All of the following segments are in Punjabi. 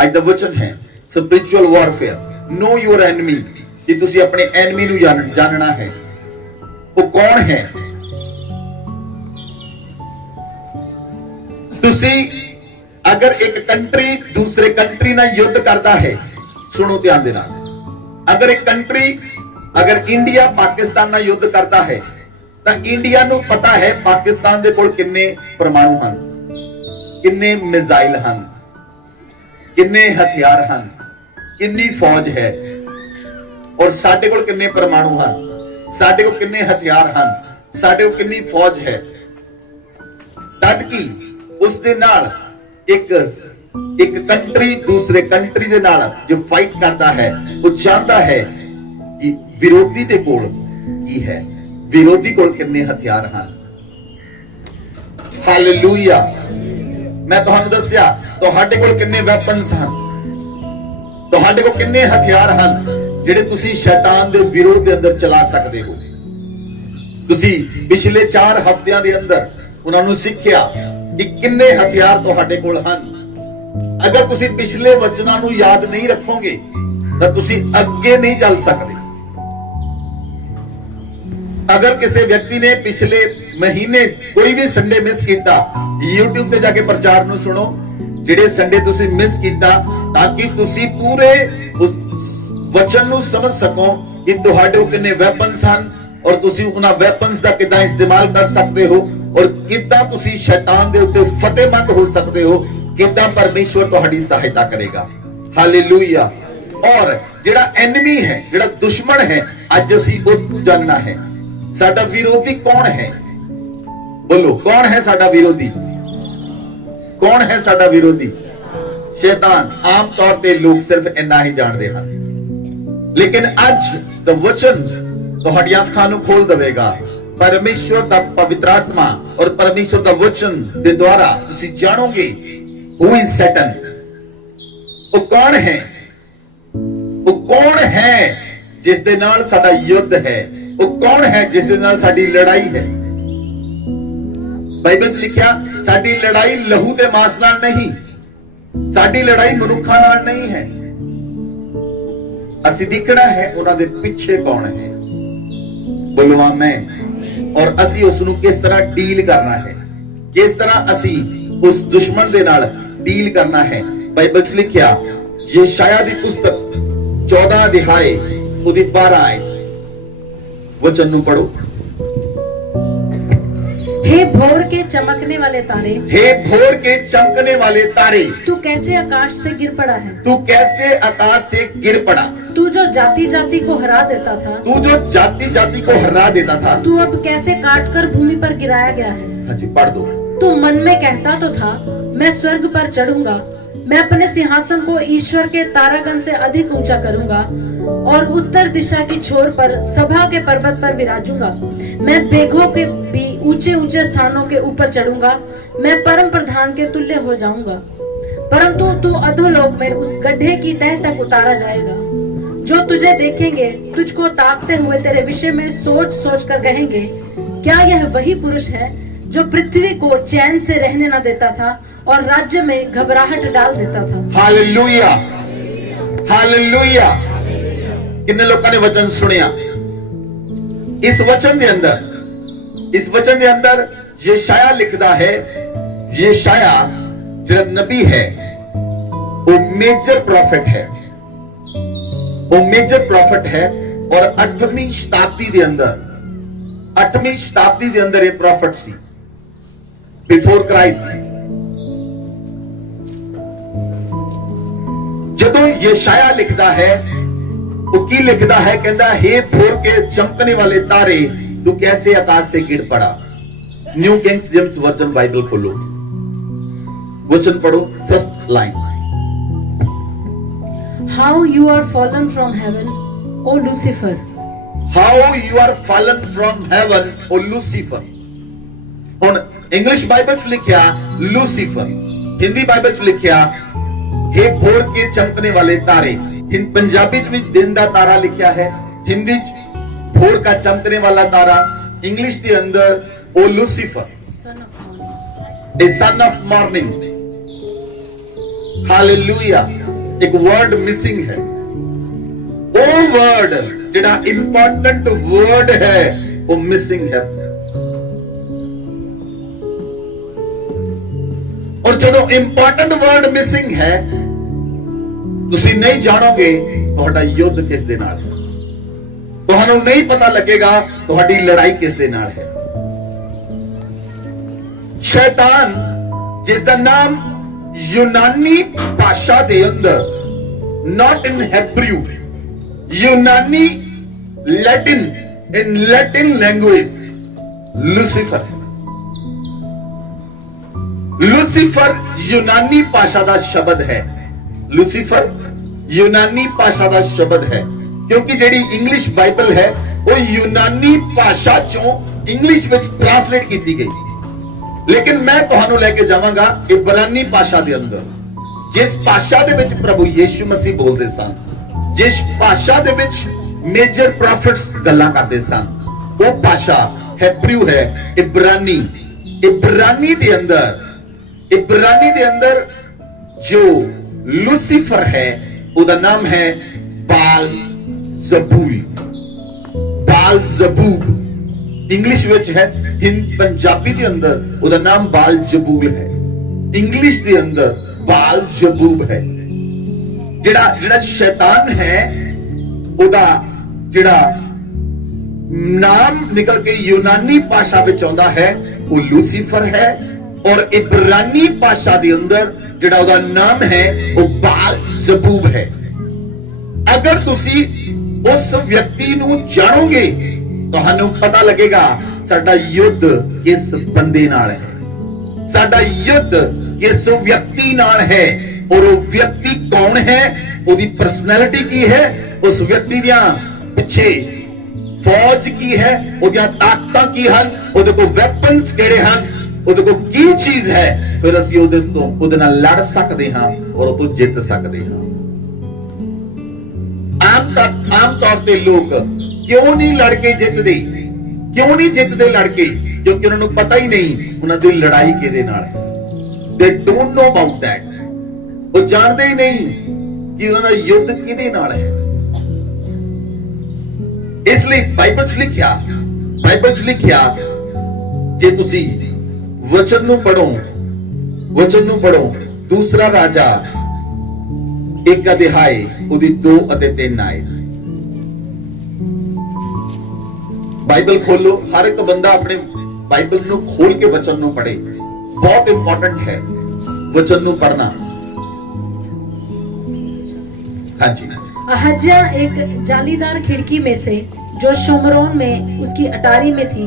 ਅੱਜ ਦਾ ਵਚਨ ਹੈ spiritual warfare. Know your enemy, कि तुसी अपने एनिमी ਨੂੰ ਜਾਣਨਾ ਹੈ। ਉਹ ਕੌਣ ਹੈ? ਤੁਸੀਂ अगर एक कंट्री दूसरे कंट्री ਨਾਲ युद्ध करता है, सुनो ध्यान ਦੇ ਨਾਲ, अगर एक कंट्री, अगर इंडिया पाकिस्तान ਨਾਲ युद्ध करता है ਤਾਂ इंडिया ਨੂੰ पता है पाकिस्तान ਦੇ ਕੋਲ ਕਿੰਨੇ परमाणु ਹਨ, ਕਿੰਨੇ ਮਿਜ਼ਾਈਲ ਹਨ, ਕਿੰਨੇ ਹਥਿਆਰ ਹਨ, किन्नी फौज है, और साडे कोल किन्ने परमाणु हैं, साडे कोल किन्ने हथियार हैं, साडे कोल किन्नी फौज है। तद की उस दे नाल एक कंट्री दूसरे कंट्री दे नाल जो फाइट करता है वो जानता है कि विरोधी दे कोल की है, विरोधी कोल किन्ने हथियार हैं। हालेलुया। मैं तुहानू दस्सिया तुहाडे कोल किन्ने वैपन्स हैं, ਤੁਹਾਡੇ ਕੋਲ ਕਿੰਨੇ ਹਥਿਆਰ ਹਨ ਜਿਹੜੇ ਤੁਸੀਂ ਸ਼ੈਤਾਨ ਦੇ ਵਿਰੋਧ ਦੇ ਅੰਦਰ ਚਲਾ ਸਕਦੇ ਹੋ। ਤੁਸੀਂ ਪਿਛਲੇ 4 ਹਫ਼ਤਿਆਂ ਦੇ ਅੰਦਰ ਉਹਨਾਂ ਨੂੰ ਸਿੱਖਿਆ ਕਿ ਕਿੰਨੇ ਹਥਿਆਰ ਤੁਹਾਡੇ ਕੋਲ ਹਨ। ਅਗਰ ਤੁਸੀਂ ਪਿਛਲੇ ਵਚਨਾਂ ਨੂੰ ਯਾਦ ਨਹੀਂ ਰੱਖੋਗੇ ਤਾਂ ਤੁਸੀਂ ਅੱਗੇ ਨਹੀਂ ਚੱਲ ਸਕਦੇ। ਅਗਰ ਕਿਸੇ ਵਿਅਕਤੀ ਨੇ ਪਿਛਲੇ ਮਹੀਨੇ ਕੋਈ ਵੀ ਸੰਡੇ ਮਿਸ ਕੀਤਾ, YouTube ਤੇ ਜਾ ਕੇ ਪ੍ਰਚਾਰ ਨੂੰ ਸੁਣੋ, ਜਿਹੜੇ ਸੰਡੇ ਤੁਸੀਂ ਮਿਸ ਕੀਤਾ, ਤਾਂ ਕਿ ਤੁਸੀਂ ਪੂਰੇ ਉਸ ਵਚਨ ਨੂੰ ਸਮਝ ਸਕੋ ਕਿ ਤੁਹਾਡੇ ਕੋਲ ਕਿੰਨੇ ਵੈਪਨਸ ਹਨ ਔਰ ਤੁਸੀਂ ਉਹਨਾਂ ਵੈਪਨਸ ਦਾ ਕਿੱਦਾਂ ਇਸਤੇਮਾਲ ਕਰ ਸਕਦੇ ਹੋ ਔਰ ਕਿੱਦਾਂ ਤੁਸੀਂ ਸ਼ੈਤਾਨ ਦੇ ਉੱਤੇ ਫਤਿਹਮੰਦ ਹੋ ਸਕਦੇ ਹੋ, ਕਿੱਦਾਂ ਪਰਮੇਸ਼ਵਰ ਤੁਹਾਡੀ ਸਹਾਇਤਾ ਕਰੇਗਾ। ਹਾਲੇਲੂਇਆ। ਔਰ ਜਿਹੜਾ ਐਨਮੀ ਹੈ, ਜਿਹੜਾ ਦੁਸ਼ਮਣ ਹੈ, ਅੱਜ ਅਸੀਂ ਉਸ ਨੂੰ ਜਾਣਨਾ ਹੈ। ਸਾਡਾ ਵਿਰੋਧੀ ਕੌਣ ਹੈ? ਬੋਲੋ, ਕੌਣ ਹੈ ਸਾਡਾ ਵਿਰੋਧੀ? कौन है साडा विरोधी? शैतान। आम तौर पे लोग सिर्फ इन्ना ही जानते हैं, लेकिन अज दा वचन तुहाडी आंखां नूं खोल देवेगा। परमेश्वर दा पवित्र आत्मा और परमेश्वर दा वचन दे द्वारा तुसीं जानोगे हु इज सैटन। वो कौन है? वो कौन है जिस दे नाल साडा युद्ध है? वो कौन है जिस दे नाल साडी लड़ाई है? बाइबल च लिखिया साडी लड़ाई लहू ते मांस नाल नहीं, साडी लड़ाई मनुखा नाल नहीं है। असी देखना है उन्हां दे पिछे कौन है। बोलो आमीन। और असी उस नूं किस तरह डील करना है, किस तरह असी उस दुश्मन दे नाल डील करना है। बाइबल च लिखिया यशायाह दी पुस्तक 14 अध्याय उदी 12 आयत वचन नूं पढ़ो। हे भोर के चमकने वाले तारे, हे भोर के चमकने वाले तारे, तू कैसे आकाश से गिर पड़ा है, तू कैसे आकाश से गिर पड़ा। तू जो जाति जाति को हरा देता था, तू जो जाति जाति को हरा देता था, तू अब कैसे काट कर भूमि पर गिराया गया है। हाँ जी, पढ़ दो। तू मन में कहता तो था मैं स्वर्ग पर चढ़ूंगा, मैं अपने सिंहासन को ईश्वर के तारागण से अधिक ऊंचा करूंगा और उत्तर दिशा की छोर पर सभा के पर्वत पर विराजूंगा। मैं मेघों के भी ऊंचे ऊंचे स्थानों के ऊपर चढ़ूंगा, मैं परम प्रधान के तुल्य हो जाऊंगा। परंतु तू अधोलोक में उस गड्ढे की तह तक उतारा जाएगा। जो तुझे देखेंगे तुझको ताकते हुए तेरे विषय में सोच सोच कर कहेंगे, क्या यह वही पुरुष है जो पृथ्वी को चैन से रहने न देता था और राज्य में घबराहट डाल देता था। Hallelujah, hallelujah. कितने लोगों ने वचन सुनिया? इस वचन दे अंदर यशायाह लिखदा है। यशायाह जो नबी है वो मेजर प्रॉफिट है, वो मेजर प्रॉफिट है। और 8वीं शताब्दी दे अंदर ये प्रॉफिट सी बिफोर क्राइस्ट। जदों यशायाह लिखदा है वो की लिखदा है, कहंदा हे भोर के चमकने वाले तारे, तू कैसे आकाश से गिर पड़ा। New king James version Bible खोलो, वचन पढ़ो, first line. How you are fallen from heaven, O Lucifer. How you are fallen from heaven, O Lucifer. हुन इंग्लिश बाइबल च लिखिया लूसीफर, हिंदी बाइबल च लिखिया हे भोर के चमकने वाले तारे। पंजाबी च भी दिन दा तारा लिखिया है, हिंदी च भोर का चमकने वाला तारा, इंग्लिश के अंदर ओ Lucifer, Son of morning. a son of morning. Hallelujah. ਇੱਕ ਵਰਡ ਮਿਸਿੰਗ ਹੈ। ਉਹ ਵਰਡ ਜਿਹੜਾ ਇੰਪੋਰਟੈਂਟ ਵਰਡ ਹੈ ਉਹ ਮਿਸਿੰਗ ਹੈ। ਔਰ ਜਦੋਂ ਇੰਪੋਰਟੈਂਟ ਵਰਡ ਮਿਸਿੰਗ ਹੈ, ਤੁਸੀਂ ਨਹੀਂ ਜਾਣੋਗੇ ਤੁਹਾਡਾ ਯੁੱਧ ਕਿਸ ਦੇ ਨਾਲ ਹੈ। ਤੁਹਾਨੂੰ ਨਹੀਂ ਪਤਾ ਲੱਗੇਗਾ ਤੁਹਾਡੀ ਲੜਾਈ ਕਿਸ ਦੇ ਨਾਲ ਹੈ। ਸ਼ੈਤਾਨ, ਜਿਸ ਦਾ ਨਾਮ ਯੂਨਾਨੀ ਭਾਸ਼ਾ ਦੇ ਅੰਦਰ, not in Hebrew, ਯੂਨਾਨੀ Latin, in Latin language, Lucifer. Lucifer ਯੂਨਾਨੀ ਭਾਸ਼ਾ ਦਾ ਸ਼ਬਦ ਹੈ। ਲੂਸੀਫਰ ਯੂਨਾਨੀ ਭਾਸ਼ਾ ਦਾ ਸ਼ਬਦ ਹੈ, ਕਿਉਂਕਿ ਜਿਹੜੀ ਇੰਗਲਿਸ਼ ਬਾਈਬਲ ਹੈ ਉਹ ਯੂਨਾਨੀ ਭਾਸ਼ਾ ਚੋਂ ਇੰਗਲਿਸ਼ ਵਿੱਚ ਟ੍ਰਾਂਸਲੇਟ ਕੀਤੀ ਗਈ। ਲੇਕਿਨ ਮੈਂ ਤੁਹਾਨੂੰ ਲੈ ਕੇ ਜਾਵਾਂਗਾ ਇਬਰਾਨੀ ਭਾਸ਼ਾ ਦੇ ਅੰਦਰ, ਜਿਸ ਭਾਸ਼ਾ ਦੇ ਵਿੱਚ ਪ੍ਰਭੂ ਯੀਸ਼ੂ ਮਸੀਹ ਬੋਲਦੇ ਸਨ, ਜਿਸ ਭਾਸ਼ਾ ਦੇ ਵਿੱਚ ਮੇਜਰ ਪ੍ਰੋਫਿਟਸ ਗੱਲਾਂ ਕਰਦੇ ਸਨ, ਉਹ ਭਾਸ਼ਾ ਹੈਬਰੂ ਹੈ, ਇਬਰਾਨੀ। ਇਬਰਾਨੀ ਦੇ ਅੰਦਰ ਜੋ ਲੂਸੀਫਰ ਹੈ ਉਹਦਾ ਨਾਮ ਹੈ ਬਾਲ ਜ਼ਬੂਲ, ਬਾਲ ਜ਼ਬੂਬ ਇੰਗਲਿਸ਼ ਵਿੱਚ ਹੈ। ਪੰਜਾਬੀ ਦੇ ਅੰਦਰ ਉਹਦਾ ਨਾਮ ਬਾਲ ਜਬੂਲ ਹੈ, ਇੰਗਲਿਸ਼ ਦੇ ਅੰਦਰ ਬਾਲ ਜਬੂਬ ਹੈ। ਜਿਹੜਾ ਸ਼ੈਤਾਨ ਹੈ ਉਹਦਾ ਜਿਹੜਾ ਨਾਮ ਨਿਕਲ ਕੇ ਯੂਨਾਨੀ ਭਾਸ਼ਾ ਵਿੱਚ ਆਉਂਦਾ ਹੈ ਉਹ ਲੂਸੀਫਰ ਹੈ, ਔਰ ਇਬਰਾਨੀ ਭਾਸ਼ਾ ਦੇ ਅੰਦਰ ਜਿਹੜਾ ਉਹਦਾ ਨਾਮ ਹੈ ਉਹ ਬਾਲ ਜ਼ਬੂਬ ਹੈ। ਅਗਰ ਤੁਸੀਂ ਉਸ ਵਿਅਕਤੀ ਨੂੰ ਜਾਣੋਗੇ ਤੁਹਾਨੂੰ ਪਤਾ ਲੱਗੇਗਾ ਸਾਡਾ ਯੁੱਧ ਕਿਸ ਬੰਦੇ ਨਾਲ ਹੈ, ਸਾਡਾ ਯੁੱਧ ਕਿਸ ਵਿਅਕਤੀ ਨਾਲ ਹੈ, ਔਰ ਉਹ ਵਿਅਕਤੀ ਕੌਣ ਹੈ, ਉਹਦੀ ਪਰਸਨੈਲਿਟੀ ਕੀ ਹੈ, ਉਸ ਵਿਅਕਤੀ ਦੀਆਂ ਪਿੱਛੇ ਫੌਜ ਕੀ ਹੈ, ਉਹਦੀਆਂ ਤਾਕਤਾਂ ਕੀ ਹਨ, ਉਹਦੇ ਕੋਲ ਵੈਪਨਸ ਕਿਹੜੇ ਹਨ, ਉਹਦੇ ਕੋਲ ਕੀ ਚੀਜ਼ ਹੈ, ਫਿਰ ਅਸੀਂ ਉਹਦੇ ਨਾਲ ਲੜ ਸਕਦੇ ਹਾਂ ਔਰ ਉਹ ਤੋਂ ਜਿੱਤ ਸਕਦੇ ਹਾਂ। ਆਮ ਤੌਰ ਤੇ ਲੋਕ ਕਿਉਂ ਨਹੀਂ ਲੜ ਕੇ ਜਿੱਤਦੇ, ਕਿਉਂ ਨਹੀਂ ਜਿੱਤਦੇ ਲੜ ਕੇ? ਕਿਉਂਕਿ ਉਹਨਾਂ ਨੂੰ ਪਤਾ ਹੀ ਨਹੀਂ ਉਹਨਾਂ ਦੀ ਲੜਾਈ ਕਿਹਦੇ ਨਾਲ ਹੈ। They don't know about that. ਉਹ ਜਾਣਦੇ ਹੀ ਨਹੀਂ ਕਿ ਉਹਨਾਂ ਦਾ ਯੁੱਧ ਕਿਹਦੇ ਨਾਲ ਹੈ। ਇਸ ਲਈ ਬਾਈਬਲ 'ਚ ਲਿਖਿਆ ਜੇ ਤੁਸੀਂ ਵਚਨ ਨੂੰ ਪੜੋ, ਦੂਸਰਾ ਰਾਜਾ 1 ਅਧਿਆਇ ਉਹਦੀ 2 ਅਤੇ 3 ਆਇਤ। ਬਾਈਬਲ ਖੋਲੋ, ਹਰ ਇੱਕ ਬੰਦਾ ਆਪਣੇ ਬਾਈਬਲ ਨੂੰ ਖੋਲ ਕੇ ਵਚਨ ਨੂੰ ਪੜ੍ਹੇ। ਬਹੁਤ ਇੰਪੋਰਟੈਂਟ ਹੈ वचन नु पढ़ना। हाँ जी। अहज्या एक जालीदार खिड़की में से जो शोमरोन में उसकी अटारी में थी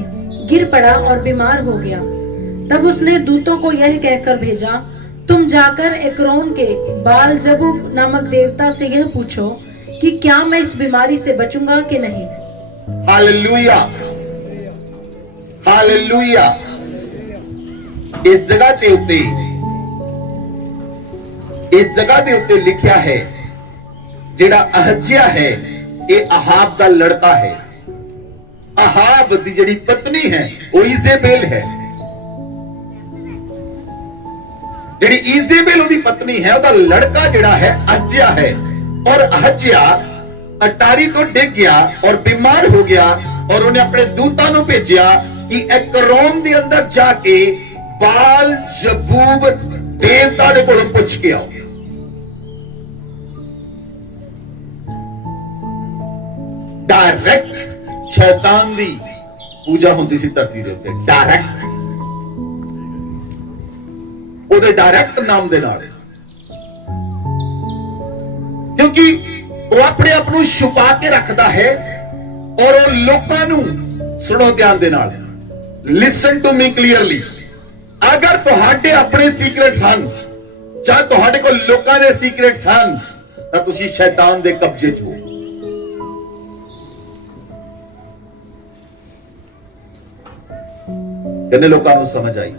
गिर पड़ा और बीमार हो गया। तब उसने दूतों को यह कहकर भेजा, तुम जाकर एक्रोन के बाल जबूब नामक देवता से यह पूछो कि क्या मैं इस बीमारी से बचूंगा कि नहीं। Hallelujah, hallelujah. इस जगह के उत्ते लिखा है जेड़ा अहज्या है ये अहाब का लड़का है। अहाब दी जेड़ी पत्नी है वो इजेबेल है। जेड़ी इजेबेल उदी पत्नी है उदा लड़का जेड़ा है अहज्या है। और अहज्या अटारी तो डिग गया और बीमार हो गया और उन्हें अपने दूतां नूं भेजिया कि एक्रोन दे अंदर जाके बाल जबूब देवता दे कोलों पुछ के आओ। डायरेक्ट शैतान दी पूजा होंदी सी धरती दे उत्ते। डायरेक्ट ओदे डायरेक्ट नाम दे नाल, क्योंकि वो अपने आप नूं छुपा के रखदा है और वो लोकां नूं सुनो ध्यान दे नाल। Listen to me clearly. अगर तुहाडे अपने सीक्रेट्स हन चाहे तुहाडे कोल लोकां दे सीक्रेट्स हन तां तुसीं शैतान दे कब्जे च हो। किन्ने लोकां नूं समझ आई?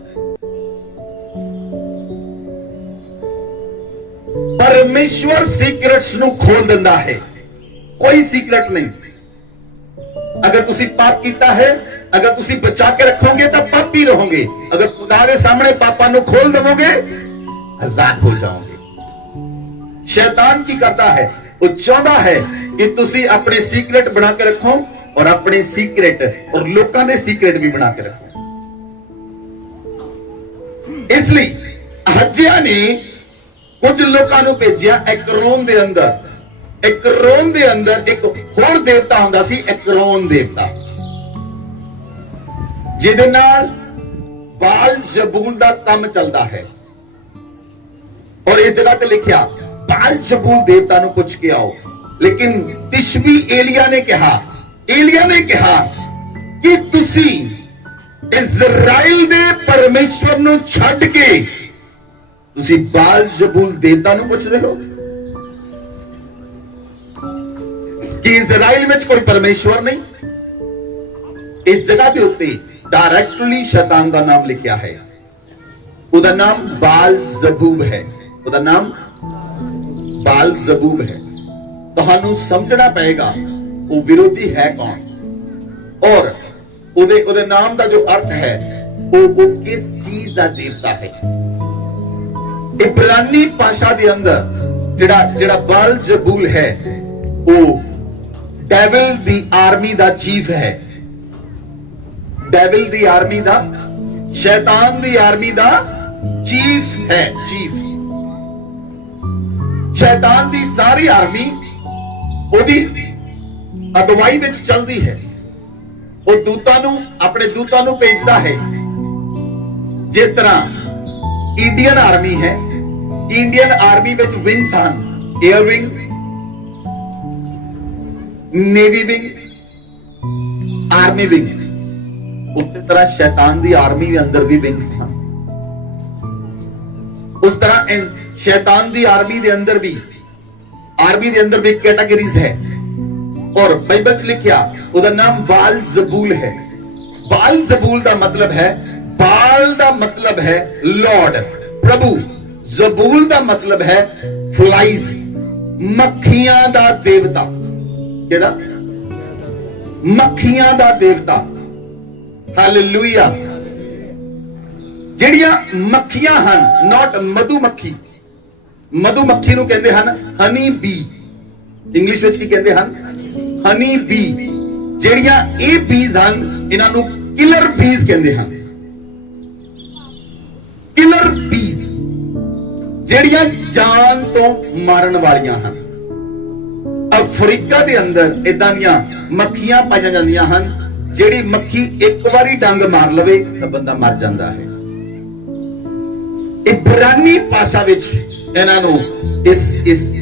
परमेश्वर सीक्रेट्स नूं खोल दिंदा है, कोई सीक्रेट नहीं। अगर तुसीं पाप कीता है, अगर तुसीं बचा के रखोगे तो पापी रहोगे। अगर खुदा के सामने पापा नूं खोल दोगे आजाद हो जाओगे। शैतान की करता है, वो चाहता है कि तुसी अपने सीक्रेट बना के रखो और अपने सीक्रेट और लोगों के सीक्रेट भी बना के रखो। इसलिए हज्जिया ने कुछ लोगों को भेजिया एक्रोन दे अंदर। एक्रोन दे अंदर एक होर देवता हुंदा सी, एक्रोन देवता, जिहदे नाल बाल जबूल दा काम चलता है। और इस जगह ते लिखिया बाल जबूल देवता नु पुछ के आओ। लेकिन तिशबी एलिया ने कहा कि तुसी इजराइल दे परमेश्वर नु छड्ड के तुसी बाल जबूल देवता नु पुछदे हो कि इजराइल में कोई परमेश्वर नहीं। इस जगह के उत्ते डायरेक्टली शैतान का नाम लिखा है, उदा नाम बाल जबूब है, उदा नाम बाल जबूब है। तुहानू समझना पड़ेगा वो विरोधी है कौन और उदे नाम का जो अर्थ है वो किस चीज का देवता है। इब्रानी भाषा के अंदर जिहड़ा बाल जबूल है वो डेविल दी आर्मी दा चीफ है। डेविल दी आर्मी दा, शैतान दी आर्मी दा चीफ है। चीफ शैतान दी सारी आर्मी ओदी अगवाई विच चलदी है। वो दूतां नू अपने दूतां नू भेजदा है। जिस तरह इंडियन आर्मी है, इंडियन आर्मी विच विंग्स हन, air wing, navy wing, army wing. उसी तरह शैतान दी आर्मी के अंदर भी विंग्स हैं। उस तरह शैतान दी आर्मी के अंदर भी कैटेगरीज है। और बाइबल में लिखा उसका नाम बाल जबूल है। बाल जबूल का मतलब है, बाल का मतलब है लॉर्ड, प्रभु। जबूल का मतलब है फ्लाइज, मक्खियां का देवता। केड़ा? मक्खियां का देवता। हालेलुया। ਜਿਹੜੀਆਂ ਮੱਖੀਆਂ ਹਨ, not ਮਧੂਮੱਖੀ। ਮਧੂਮੱਖੀ ਨੂੰ ਕਹਿੰਦੇ ਹਨ ਹਨੀ ਬੀ, ਇੰਗਲਿਸ਼ ਵਿੱਚ ਕੀ ਕਹਿੰਦੇ ਹਨ? ਹਨੀ ਬੀ। ਜਿਹੜੀਆਂ ਇਹ ਬੀਜ਼ ਹਨ ਇਹਨਾਂ ਨੂੰ ਕਿਲਰ ਬੀਜ਼ ਕਹਿੰਦੇ ਹਨ। ਕਿਲਰ ਬੀਜ਼ ਜਿਹੜੀਆਂ ਜਾਨ ਤੋਂ ਮਾਰਨ ਵਾਲੀਆਂ ਹਨ। ਅਫਰੀਕਾ ਦੇ ਅੰਦਰ ਇਦਾਂ ਦੀਆਂ ਮੱਖੀਆਂ ਪਾਈਆਂ ਜਾਂਦੀਆਂ ਹਨ, ਜਿਹੜੀ ਮੱਖੀ ਇੱਕ ਵਾਰੀ ਡੰਗ ਮਾਰ ਲਵੇ ਤਾਂ ਬੰਦਾ ਮਰ ਜਾਂਦਾ ਹੈ। इब्रानी भाषा विच इन्हां नूं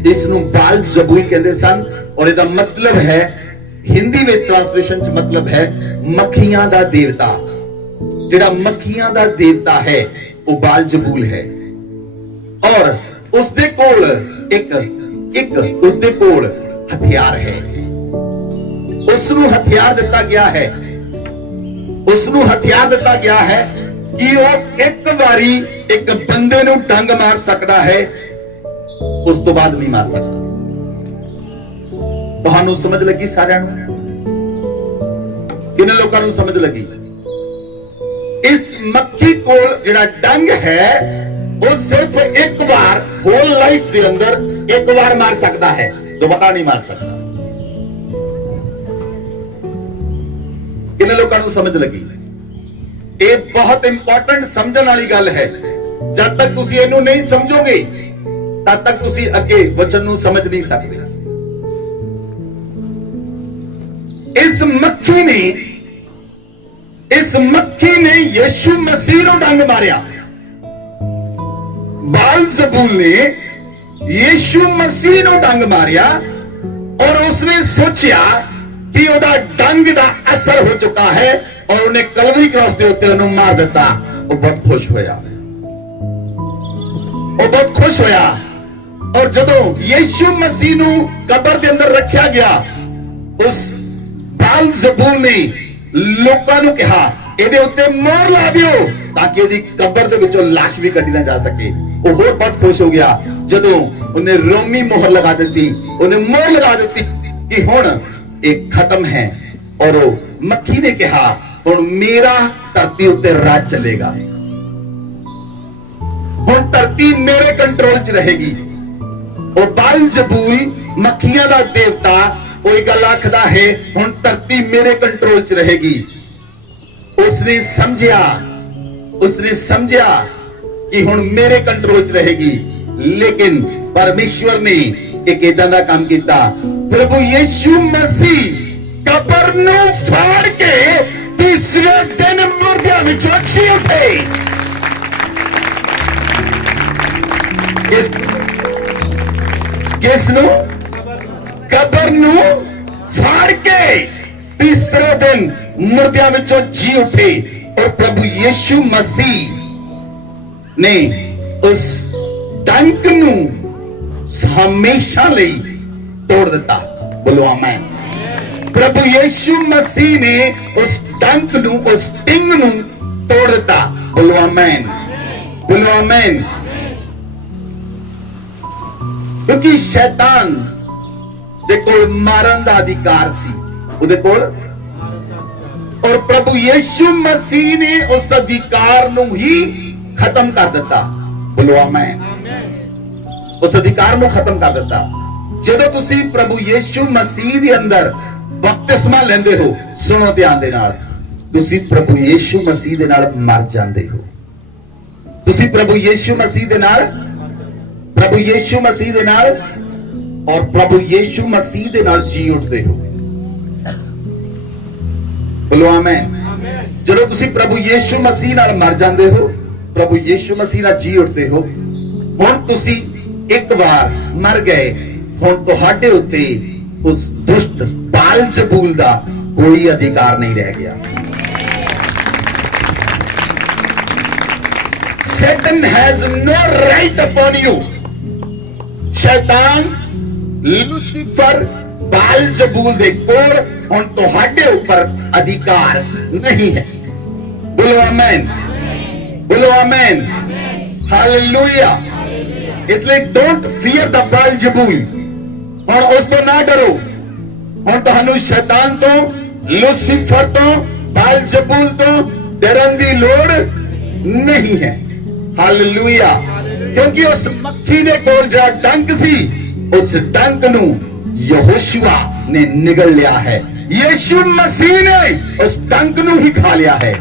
इस नूं बाल जबूल कहंदे सन। और इसदा मतलब है, हिंदी में ट्रांसलेशन च मतलब है मक्खियां दा देवता। जिहड़ा मक्खियां दा देवता है वो बाल जबूल है। और उसदे कोल एक उसदे कोल हथियार है। उसनूं हथियार दिता गया है, उसनूं हथियार दिता गया है कि वो एक बारी एक बंदे नूं डंग मार सकता है, उस तो बाद नहीं मार सकता। तुहानू समझ लगी? सारिਆਂ ਨੂੰ किन्ने लोकां नूं समझ लगी? इस मक्खी कोल जिहड़ा डंग है वो सिर्फ एक बार होल लाइफ के अंदर एक बार मार सकता है, दोबारा नहीं मार सकता। किन्ने लोकां नूं समझ लगी? ये बहुत इंपॉर्टेंट समझने वाली गल है। जब तक तुसी इहनूं नहीं समझोगे तब तक तुसी अगे वचन नूं समझ नहीं सकते। इस मक्खी ने यीशु मसीह नूं डंग मारिया। बाल जबूल ने यीशु मसीह नूं डंग मारिया और उसने सोचा कि ओदा डंग दा असर हो चुका है और उन्हें कलवरी क्रॉस के उत्ते उन्हें मार दिता। वो बहुत खुश होया, वो बहुत खुश होया। और जदों यीशु मसीह नूं कब्र के अंदर रखा गया, उस बाल जबूल ने लोकां नूं कहा इहदे उत्ते मोहर ला दियो ताकि इहदी कब्र दे विचों लाश भी कड्ढी ना जा सके। वो होर बहुत खुश हो गया जदों उन्हें रोमी मोहर लगा दी, उन्हें मोहर लगा दी कि हुण एक खत्म है। और वो मक्खी ने कहा हुण मेरा धरती उत्ते राज चलेगा, हुण धरती मेरे कंट्रोल च रहेगी। और बाल जबूल मक्खियां दा देवता ਉਹ ਇਹ ਗੱਲ ਆਖਦਾ ਹੈ ਹੁਣ ਧਰਤੀ ਮੇਰੇ ਕੰਟਰੋਲ 'ਚ ਰਹੇਗੀ। ਉਸਨੇ ਸਮਝਿਆ ਕਿ ਹੁਣ ਮੇਰੇ ਕੰਟਰੋਲ 'ਚ ਰਹੇਗੀ, ਲੇਕਿਨ ਪਰਮੇਸ਼ਵਰ ਨੇ ਇੱਕ ਇਦਾਂ ਦਾ ਕੰਮ ਕੀਤਾ। ਪ੍ਰਭੂ ਯੀਸ਼ੂ ਮਸੀਹ ਕਬਰ ਨੂੰ ਫਾੜ ਕੇ ਤੀਸਰੇ ਦਿਨ ਮੁਰਦਿਆਂ ਵਿੱਚੋਂ ਜੀ ਉੱਠੇ। ਕਿਸ ਨੂੰ? ਕਬਰ ਨੂੰ ਫਾੜ ਕੇ ਤੀਸਰੇ ਦਿਨ ਮੁਰਦਿਆਂ ਵਿੱਚੋਂ ਜੀ ਉੱਠੇ। और प्रभु यीशु मसीह ने उस डंक नू हमेशा ਲਈ ਤੋੜ ਦਿੱਤਾ। बोलो आमीन। प्रभु यीशु मसीह ने उस डंक नू, उस टिंग नू ਤੋੜ ਦਿੱਤਾ। बोलो आमीन, बोलो आमीन। क्योंकि शैतान ਦੇ ਕੋਲ ਮਾਰਨ ਦਾ ਅਧਿਕਾਰ ਸੀ, ਉਹਦੇ ਕੋਲ। और प्रभु यीशु मसीह ने उस अधिकार ਨੂੰ ਹੀ ਖਤਮ ਕਰ ਦਿੱਤਾ। बोलो आमीन। उस अधिकार ਨੂੰ ਖਤਮ ਕਰ ਦਿੱਤਾ। ਜਦੋਂ ਤੁਸੀਂ ਪ੍ਰਭੂ ਯੀਸ਼ੂ ਮਸੀਹ ਦੇ ਅੰਦਰ ਬਪਤਿਸਮਾ ਲੈਂਦੇ ਹੋ, ਸੁਣੋ ਧਿਆਨ ਦੇ ਨਾਲ, ਤੁਸੀਂ ਪ੍ਰਭੂ ਯੀਸ਼ੂ ਮਸੀਹ ਦੇ ਨਾਲ ਮਰ ਜਾਂਦੇ ਹੋ। ਤੁਸੀਂ ਪ੍ਰਭੂ ਯੀਸ਼ੂ ਮਸੀਹ ਦੇ ਨਾਲ, ਪ੍ਰਭੂ ਯੀਸ਼ੂ ਮਸੀਹ ਦੇ ਨਾਲ ਔਰ ਪ੍ਰਭੂ ਯੀਸ਼ੂ ਮਸੀਹ ਦੇ ਨਾਲ ਜੀ ਉੱਠਦੇ ਹੋ। बोलो आमीन। ਜਦੋਂ ਤੁਸੀਂ ਪ੍ਰਭੂ ਯੀਸ਼ੂ ਮਸੀਹ ਨਾਲ ਮਰ ਜਾਂਦੇ ਹੋ, ਪ੍ਰਭੂ ਯੀਸ਼ੂ ਮਸੀਹ ਨਾਲ ਜੀ ਉੱਠਦੇ ਹੋ, ਹੁਣ ਤੁਸੀਂ ਇੱਕ ਵਾਰ ਮਰ ਗਏ, ਹੁਣ ਤੁਹਾਡੇ ਉੱਤੇ ਉਸ ਦੁਸ਼ਟ ਬਾਲ ਜ਼ਬੂਲ ਦਾ ਕੋਈ ਅਧਿਕਾਰ ਨਹੀਂ ਰਹਿ ਗਿਆ। Satan has no right upon you। शैतान लूसीफर बाल जबूल दे कोल ਹੁਣ ਤੁਹਾਡੇ ਉੱਪਰ ਅਧਿਕਾਰ ਨਹੀਂ ਹੈ। बोलो आमीन, बोलो आमीन, हालेलुया। इसलिए डोंट फियर द बाल जबूल। ਹੁਣ ਉਸ ਤੋਂ ਨਾ ਡਰੋ। ਹੁਣ ਤੁਹਾਨੂੰ ਸ਼ੈਤਾਨ ਤੋਂ, ਲੂਸੀਫਰ ਤੋਂ, ਬਾਲ ਜਬੂਲ ਤੋਂ ਡਰਨ ਦੀ ਲੋੜ ਨਹੀਂ ਹੈ। ਹਾਲੇਲੂਇਆ। ਕਿਉਂਕਿ ਉਸ ਮੱਖੀ ਦੇ ਕੋਲ ਜਿਹੜਾ ਡੰਕ ਸੀ, ਉਸ ਡੰਕ ਨੂੰ ਯਹੋਸ਼ੂਆ ਨੇ ਨਿਗਲ ਲਿਆ ਹੈ। यीशु मसीह ने उस डंक ਨੂੰ ਹੀ ਖਾ ਲਿਆ ਹੈ।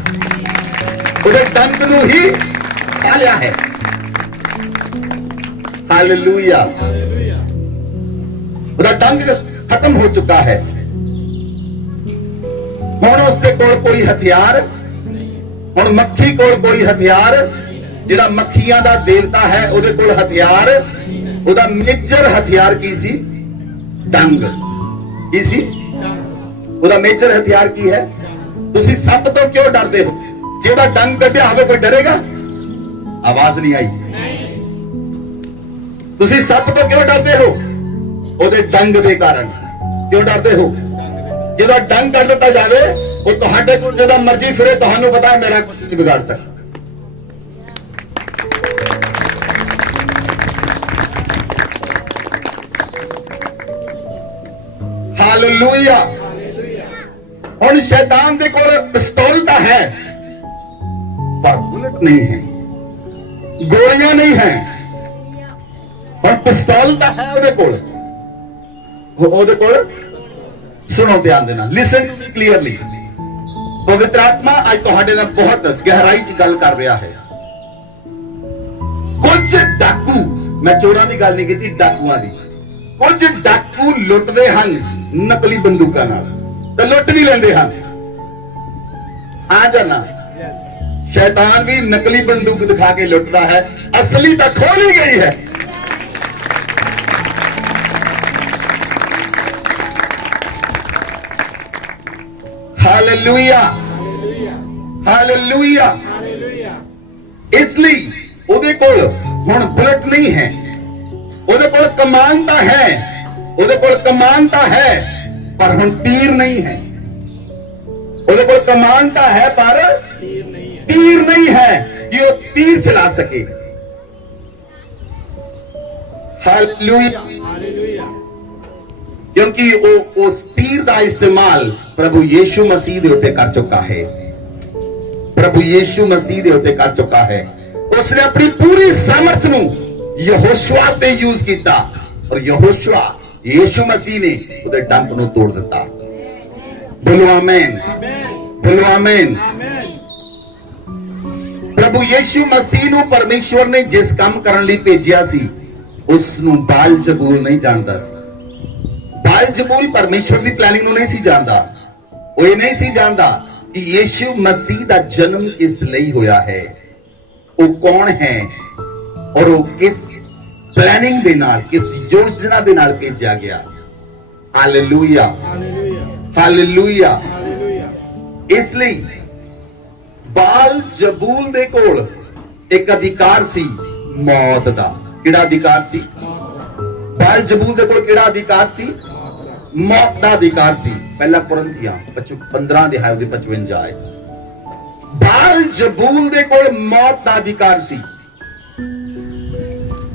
ਉਹਦੇ ਡੰਕ ਨੂੰ ਹੀ ਖਾ ਲਿਆ ਹੈ। ਹਾਲੇਲੂਇਆ। ਉਹਦਾ ਡੰਕ ਖਤਮ ਹੋ ਚੁੱਕਾ ਹੈ। ਹੁਣ ਉਸਦੇ ਕੋਲ ਕੋਈ ਹਥਿਆਰ, ਹੁਣ ਮੱਖੀ ਕੋਲ ਕੋਈ ਹਥਿਆਰ, ਜਿਹੜਾ ਮੱਖੀਆਂ ਦਾ ਦੇਵਤਾ ਹੈ ਉਹਦੇ ਕੋਲ ਹਥਿਆਰ, ਉਹਦਾ ਮੇਜਰ ਹਥਿਆਰ ਕੀ ਸੀ? ਡੰਗ। ਕੀ ਸੀ ਉਹਦਾ ਮੇਜਰ ਹਥਿਆਰ? ਕੀ ਹੈ? ਤੁਸੀਂ ਸੱਪ ਤੋਂ ਕਿਉਂ ਡਰਦੇ ਹੋ? ਜੇ ਉਹਦਾ ਡੰਗ ਕੱਢਿਆ ਹੋਵੇ ਕੋਈ ਡਰੇਗਾ? ਆਵਾਜ਼ ਨਹੀਂ ਆਈ। ਤੁਸੀਂ ਸੱਪ ਤੋਂ ਕਿਉਂ ਡਰਦੇ ਹੋ? ਉਹਦੇ ਡੰਗ ਦੇ ਕਾਰਨ। ਕਿਉਂ ਡਰਦੇ ਹੋ? ਜਿਹਦਾ ਡੰਗ ਕੱਢ ਦਿੱਤਾ ਜਾਵੇ, ਉਹ ਤੁਹਾਡੇ ਕੋਲ ਜਿਹਦਾ ਮਰਜ਼ੀ ਫਿਰੇ, ਤੁਹਾਨੂੰ ਪਤਾ ਹੈ ਮੇਰਾ ਕੁਝ ਨਹੀਂ ਵਿਗਾੜ ਸਕਦਾ। ਹਾਲੇਲੂਇਆ। ਹੁਣ शैतान ਦੇ ਕੋਲ ਪਿਸਤੌਲ ਤਾਂ ਹੈ, ਪਰ ਬੁਲਟ ਨਹੀਂ ਹੈ, ਗੋਲੀਆਂ ਨਹੀਂ ਹੈ। ਹੁਣ ਪਿਸਤੌਲ ਤਾਂ ਹੈ ਉਹਦੇ ਕੋਲ। ਉਹਦੇ ਕੋਲ ਸੁਣੋ ਧਿਆਨ ਦੇ ਨਾਲ, ਲਿਸਨ ਟੂ ਮੀ ਕਲੀਅਰਲੀ। ਪਵਿੱਤਰ ਆਤਮਾ ਅੱਜ ਤੁਹਾਡੇ ਨਾਲ ਬਹੁਤ ਗਹਿਰਾਈ 'ਚ ਗੱਲ ਕਰ ਰਿਹਾ ਹੈ। ਕੁਝ ਡਾਕੂ, ਮੈਂ ਚੋਰਾਂ ਦੀ ਗੱਲ ਨਹੀਂ ਕੀਤੀ, ਡਾਕੂਆਂ ਦੀ। ਕੁਝ ਡਾਕੂ ਲੁੱਟਦੇ ਹਨ ਨਕਲੀ ਬੰਦੂਕਾਂ ਨਾਲ, ਤੇ ਲੁੱਟ ਵੀ ਲੈਂਦੇ ਹਨ। ਆ ਜਾਣਾ, शैतान भी नकली बंदूक दिखा के लुट रहा है, असली तो खोली गई है। Hallelujah, hallelujah. इसलिए ਉਹਦੇ ਕੋਲ ਹੁਣ ਬੁਲਟ ਨਹੀਂ ਹੈ, ਉਹਦੇ ਕੋਲ ਕਮਾਨ ਤਾਂ ਹੈ, ਉਹਦੇ ਕੋਲ ਕਮਾਨ ਤਾਂ ਹੈ, ਪਰ ਹੁਣ ਤੀਰ ਨਹੀਂ ਹੈ। ਉਹਦੇ ਕੋਲ ਕਮਾਨ ਤਾਂ ਹੈ, ਪਰ तीर नहीं है कि वो तीर चला सके। हालेलुया। क्योंकि वो उस तीर का इस्तेमाल प्रभु यीशु मसीह दे उत्ते कर चुका है। प्रभु यीशु मसीह दे उत्ते कर चुका है। उसने अपनी पूरी सामर्थ नू यहोशुआ ते यूज किया। ਔਰ ਯਹੋਸ਼ੂਆ ਯੀਸ਼ੂ ਮਸੀਹ ਨੇ ਉਹਦੇ ਡੰਕ ਨੂੰ ਤੋੜ ਦਿੱਤਾ। ਬੋਲੋ ਆਮੇਨ, ਬੋਲੋ ਆਮੇਨ। ਪ੍ਰਭੂ ਯੀਸ਼ੂ ਮਸੀਹ ਨੂੰ ਪਰਮੇਸ਼ਵਰ ਨੇ ਜਿਸ ਕੰਮ ਕਰਨ ਲਈ ਭੇਜਿਆ ਸੀ ਉਸ ਨੂੰ ਬਾਲ ਜ਼ਬੂਲ ਨਹੀਂ ਜਾਣਦਾ ਸੀ। ਬਾਲ ਜ਼ਬੂਲ ਪਰਮੇਸ਼ਵਰ ਦੀ ਪਲੈਨਿੰਗ ਨੂੰ ਨਹੀਂ ਸੀ ਜਾਣਦਾ। ਉਹ ਇਹ ਨਹੀਂ ਸੀ ਜਾਣਦਾ ਕਿ ਯੀਸ਼ੂ ਮਸੀਹ ਦਾ ਜਨਮ ਕਿਸ ਲਈ ਹੋਇਆ ਹੈ, ਉਹ ਕੌਣ ਹੈ ਔਰ ਉਹ ਕਿਸ ਪਲੈਨਿੰਗ ਦੇ ਨਾਲ, ਕਿਸ ਯੋਜਨਾ ਦੇ ਨਾਲ ਭੇਜਿਆ ਗਿਆ। Hallelujah, hallelujah. ਇਸ ਲਈ ਬਾਲ ਜ਼ਬੂਲ ਦੇ ਕੋਲ ਇੱਕ ਅਧਿਕਾਰ ਸੀ ਮੌਤ ਦਾ। ਕਿਹੜਾ ਅਧਿਕਾਰ ਸੀ? ਬਾਲ ਜ਼ਬੂਲ ਦੇ ਕੋਲ ਕਿਹੜਾ ਅਧਿਕਾਰ ਸੀ? ਮੌਤ ਦਾ ਅਧਿਕਾਰ ਸੀ। ਪਹਿਲਾ ਕੁਰਿੰਥੀਆਂ 15 ਅਧਿਆਇ ਦੇ 55 ਆਇਤ। ਬਾਲ ਜ਼ਬੂਲ ਦੇ ਕੋਲ ਮੌਤ ਦਾ ਅਧਿਕਾਰ ਸੀ।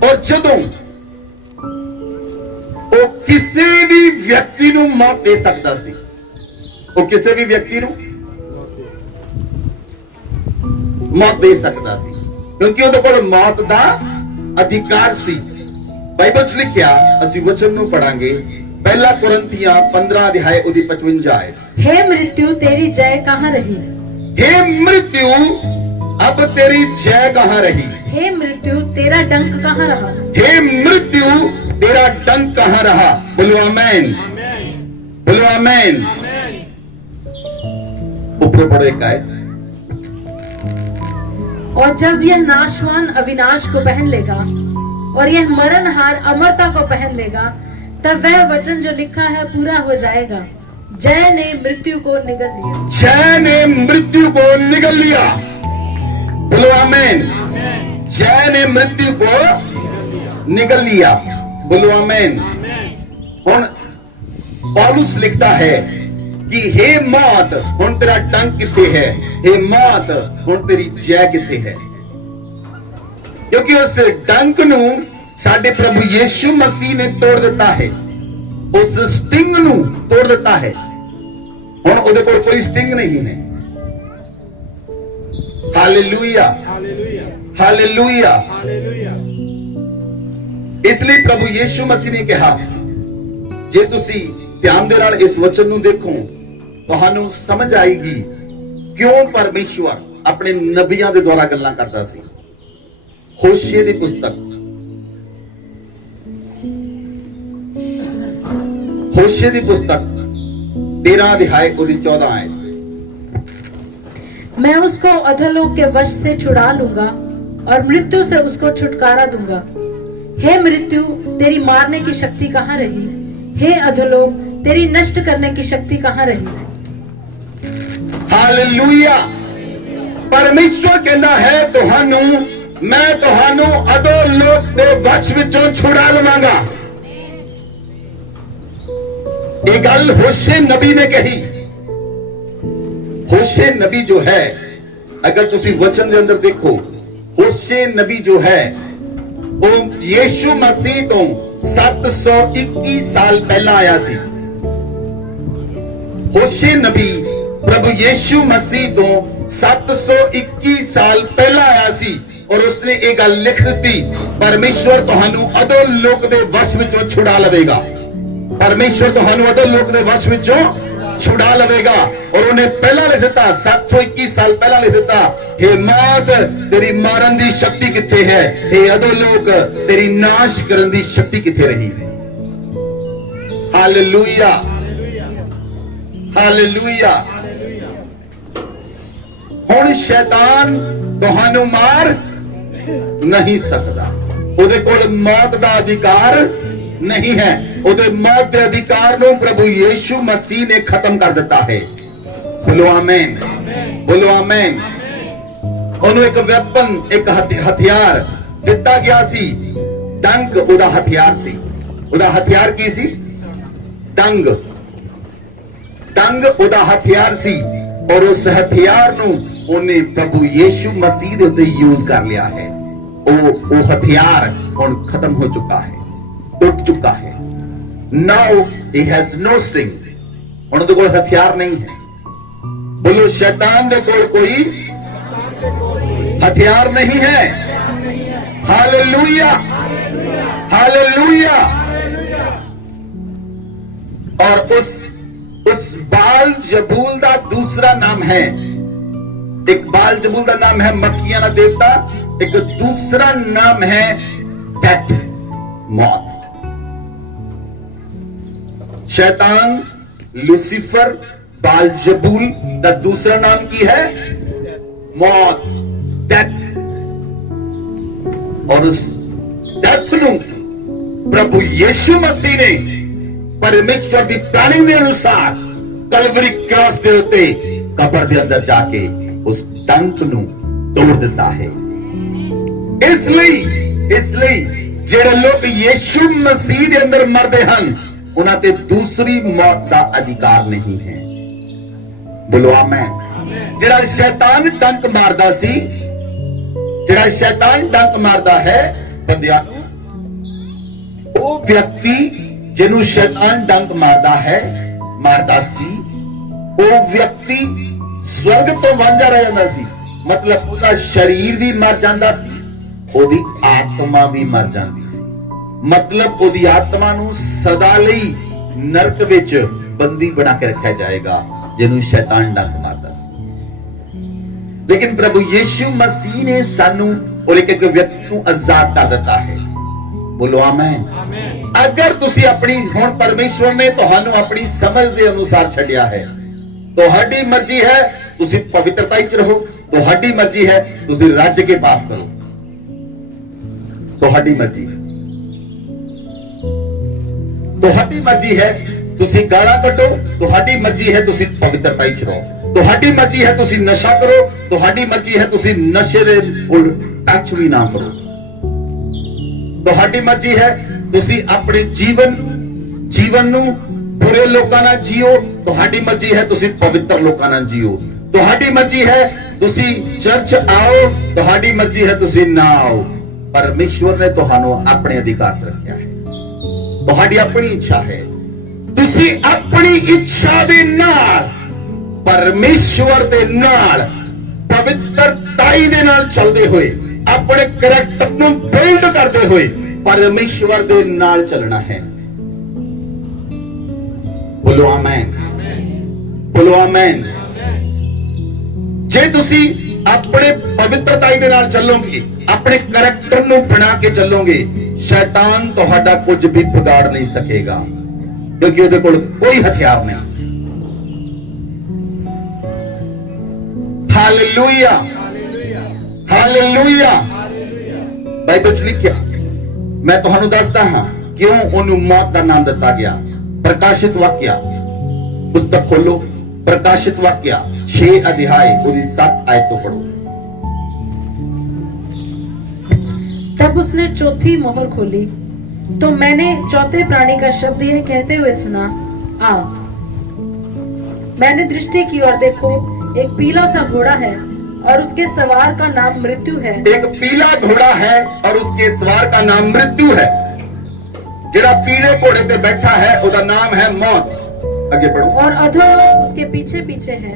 ਔਰ ਜਦੋਂ ਉਹ ਕਿਸੇ ਵੀ ਵਿਅਕਤੀ ਨੂੰ ਮੌਤ ਦੇ ਸਕਦਾ ਸੀ, ਉਹ ਕਿਸੇ ਵੀ ਵਿਅਕਤੀ ਨੂੰ ਮੌਤ ਦੇ ਸਕਦਾ ਸੀ, ਕਿਉਂਕਿ ਉਹਦੇ ਕੋਲ ਮੌਤ ਦਾ ਅਧਿਕਾਰ ਸੀ। ਬਾਈਬਲ 'ਚ ਲਿਖਿਆ, ਅਸੀਂ ਵਚਨ ਨੂੰ ਪੜਾਂਗੇ, ਪਹਿਲਾ ਕੁਰਿੰਥੀਆਂ 15 ਅਧਿਆਇ ਉਹਦੀ 55 ਆਇਤ। हे मृत्यु तेरी जय कहाँ रही? हे मृत्यु अब तेरी जय कहाँ रही? हे मृत्यु तेरा डंक कहाँ रहा? हे मृत्यु तेरा डंक कहाँ रहा? बोलो आमेन, बोलो आमेन। ऊपर पढ़ो एक आयत। और जब यह नाशवान अविनाश को पहन लेगा और यह मरणहार अमरता को पहन लेगा, तब वह वचन जो लिखा है पूरा हो जाएगा, जय ने मृत्यु को निगल लिया। जय ने मृत्यु को निगल लिया। बोलो आमेन। जय ने मृत्यु को निगल लिया। बोलो आमेन। हुन पौलुस लिखता है कि हे मौत हुन तेरा डंक किथे है, हे मौत हुन तेरी जय किथे है। क्योंकि उस डंक नू साडे प्रभु यीशु मसीह ने तोड़ दिता है, उस स्टिंग नू तोड़ दिता है। हुन ओदे कोल कोई स्टिंग नहीं है। Hallelujah, hallelujah. इसलिए प्रभु यीशु मसीह ने कहा, जे तुसी ध्यान दे नाल इस वचन नू देखो, तुहानू समझ आएगी क्यों परमेश्वर अपने नबियां दे द्वारा गल्लां करदा सी। होशे दी पुस्तक, होशे दी पुस्तक 13 अध्याय और 14 आयत। मैं उसको अधोलोक के वश से छुड़ा लूंगा और मृत्यु से उसको छुटकारा दूंगा। हे मृत्यु तेरी मारने की शक्ति कहाँ रही? हे अधोलोक तेरी नष्ट करने की शक्ति कहाँ रही? हालेलुया। परमेश्वर कहना है तुहानू, मैं तुहानू अधोलोक दे वश विचों छुड़ा लवांगा। ये गल होशे नबी ने कही। होशे नबी जो है, अगर तुसी वचन के अंदर देखो, होशे नबी जो है वो यीशु मसीह तो 721 साल पहला आया सी। होशे नबी प्रभु यीशु मसीह तो 721 साल पहला आया सी और उसने एक गल लिख दी, परमेश्वर तुहानू अधोलोक दे वश विचों छुड़ा लवेगा। परमेश्वर तुहानू अधोलोक दे वश विचों छुड़ा लवेगा। और उन्हें पहला लिख दिता, 721 साल पहला लिख दिता, हे मौत तेरी मारन दी शक्ति किथे है? हे अधोलोक तेरी नाश करन दी शक्ति किथे रही? Hallelujah, hallelujah. हुण शैतान तुहानू मार नहीं सकता। उहदे कोल मौत दा अधिकार नहीं है। उहदे मौत दे अधिकार नू प्रभु यीशु मसीह ने खत्म कर दिता है। बोलो आमीन, बोलो आमीन। ओनू एक वेपन, एक हथियार दिता गया सी। डंक उहदा हथियार सी। उहदा हथियार की सी? डंग। डंग उहदा हथियार सी और उस हथियार नू ओने प्रभु यीशु मसीह दे उत्ते यूज कर लिया है। वो हथियार हुण खत्म हो चुका है, टूट चुका है। Now he has no sting. हुण उहदे कोल हथियार नहीं है। बोलो शैतान दे कोल कोई हथियार नहीं है। Hallelujah, hallelujah. और उस बाल जबूल का दूसरा नाम है, एक बाल जबूल का नाम है मक्खियां का देवता, एक दूसरा नाम है डेथ, मौत। शैतान लूसीफर बाल जबूल का दूसरा नाम की है मौत, डेथ। और उस डेथ ਨੂੰ प्रभु यीशु मसीह ने परमेश्वर की प्लानिंग के अनुसार कलवरी क्रॉस के उत्ते कब्र के अंदर जाके उस डंक ਨੂੰ तोड़ दिता है। इसलिए ਜਿਹੜੇ लोग यीशु मसीह के अंदर मरते हैं उन्हां ते दूसरी मौत का अधिकार नहीं है। बोलो आमीन। ਜਿਹੜਾ शैतान डंक मारदा सी, ਜਿਹੜਾ शैतान डंक मारदा है ਬੰਦਿਆਂ ਨੂੰ, ਉਹ ਵਿਅਕਤੀ ਜਿਹਨੂੰ शैतान डंक मारदा सी, ਉਹ ਵਿਅਕਤੀ स्वर्ग तो वांझा रह जाता सी। मतलब ਉਹਦਾ शरीर भी मर जाता सी, ਉਹਦੀ आत्मा भी मर जाती सी। मतलब ਉਹਦੀ आत्मा ਨੂੰ सदा ਲਈ नरक ਵਿੱਚ बंदी बना के रखा जाएगा, ਜਿਹਨੂੰ शैतान डंक मारदा सी। लेकिन प्रभु यीशु मसीह ने सानू और एक व्यक्ति को आजाद कर दिता है। बोलो आमीन। अगर तुसी अपनी हुण परमेश्वर ने तुहानू अपनी समझ के अनुसार छड्या है, तुहाडी मर्जी है तुसी पवित्रता विच रहो, तुहाडी मर्जी है तुसी रज के पाप करो, तुहाडी मर्जी है। तुहाडी मर्जी है तुसी गाला कटो, तुहाडी मर्जी है तुसी पवित्रता विच रहो, तुहाडी मर्जी है तुसी नशा करो, तुहाडी मर्जी है तुसी नशे दे टच भी ना करो, तुहाडी मर्जी है तुसी अपने जीवन नू बुरे लोकां नाल जियो, तुहाडी मर्जी है तुसी पवित्र लोकां नाल जियो, तुहाडी मर्जी है तुसी चर्च आओ, तुहाडी मर्जी है तुसी ना आओ। परमेश्वर ने तुहानू अपने अधिकार च रखा है, तुहाडी अपनी इच्छा है। तुसी अपनी इच्छा दे नाल परमेश्वर दे नाल पवित्रताई दे नाल चलदे होए, अपने करैक्टर नू बिल्ड करते हुए परमेश्वर दे नाल चलना है। बोलो आमीन, बोलो आमीन। जे तुसी अपने पवित्रताई दे नाल चलोगे, अपने करैक्टर नू बना के चलोगे, शैतान तुहाडा कुछ भी बिगाड़ नहीं सकेगा, क्योंकि उहदे कोल कोई हथियार नहीं। Hallelujah, hallelujah. बाइबल च लिखिया, मैं तुहानू दसदा हां क्यों उन्हें मौत का नाम दिता गया। प्रकाशित वाक्य पुस्तक खोलो, प्रकाशित वाक्य 6 अध्याय उसकी 7 आयत तो पढ़ो। तब उसने चौथी मोहर खोली तो मैंने चौथे प्राणी का शब्द यह कहते हुए सुना, आ। मैंने दृष्टि की और देखो एक पीला सा घोड़ा है और उसके सवार का नाम मृत्यु है। एक पीला घोड़ा है और उसके सवार का नाम मृत्यु है। जेड़ा पीले घोड़े पे बैठा है उसका नाम है मौत। आगे पढ़ो। और अधोलोक उसके पीछे पीछे है,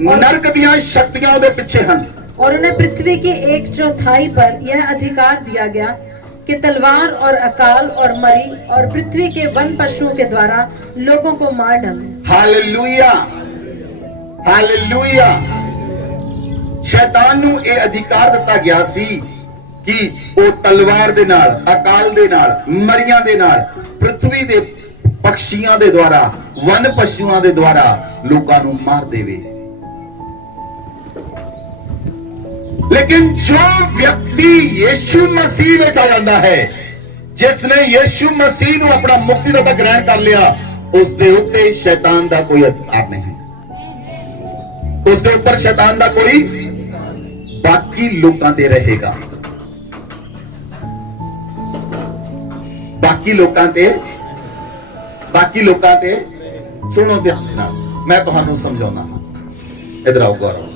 नरक दियां शक्तियां उसके पीछे हैं। और उन्हें पृथ्वी की 1/4 पर यह अधिकार दिया गया कि तलवार और अकाल और मरी और पृथ्वी के वन पशुओं के द्वारा लोगों को मार डाले। Hallelujah, hallelujah. शैतान नू ये अधिकार दिता गया सी कि वो तलवार दे नाल, अकाल दे नाल, मरियां दे नाल, पृथ्वी दे पक्षियां दे द्वारा, वन पशुओं दे द्वारा लोकां नू मार देवे। लेकिन जो व्यक्ति यीशु मसीह में आ जाता है, जिसने यीशु मसीह नू अपना मुक्तिदाता ग्रहण कर लिया, उसके उत्ते शैतान का कोई अधिकार नहीं, उसके ऊपर शैतान का कोई बाकी लोकां ते रहेगा। बाकी लोकां ते सुनो ध्यान नाल, मैं तुहानू समझाउंदा हां। इधर आओ गौरव,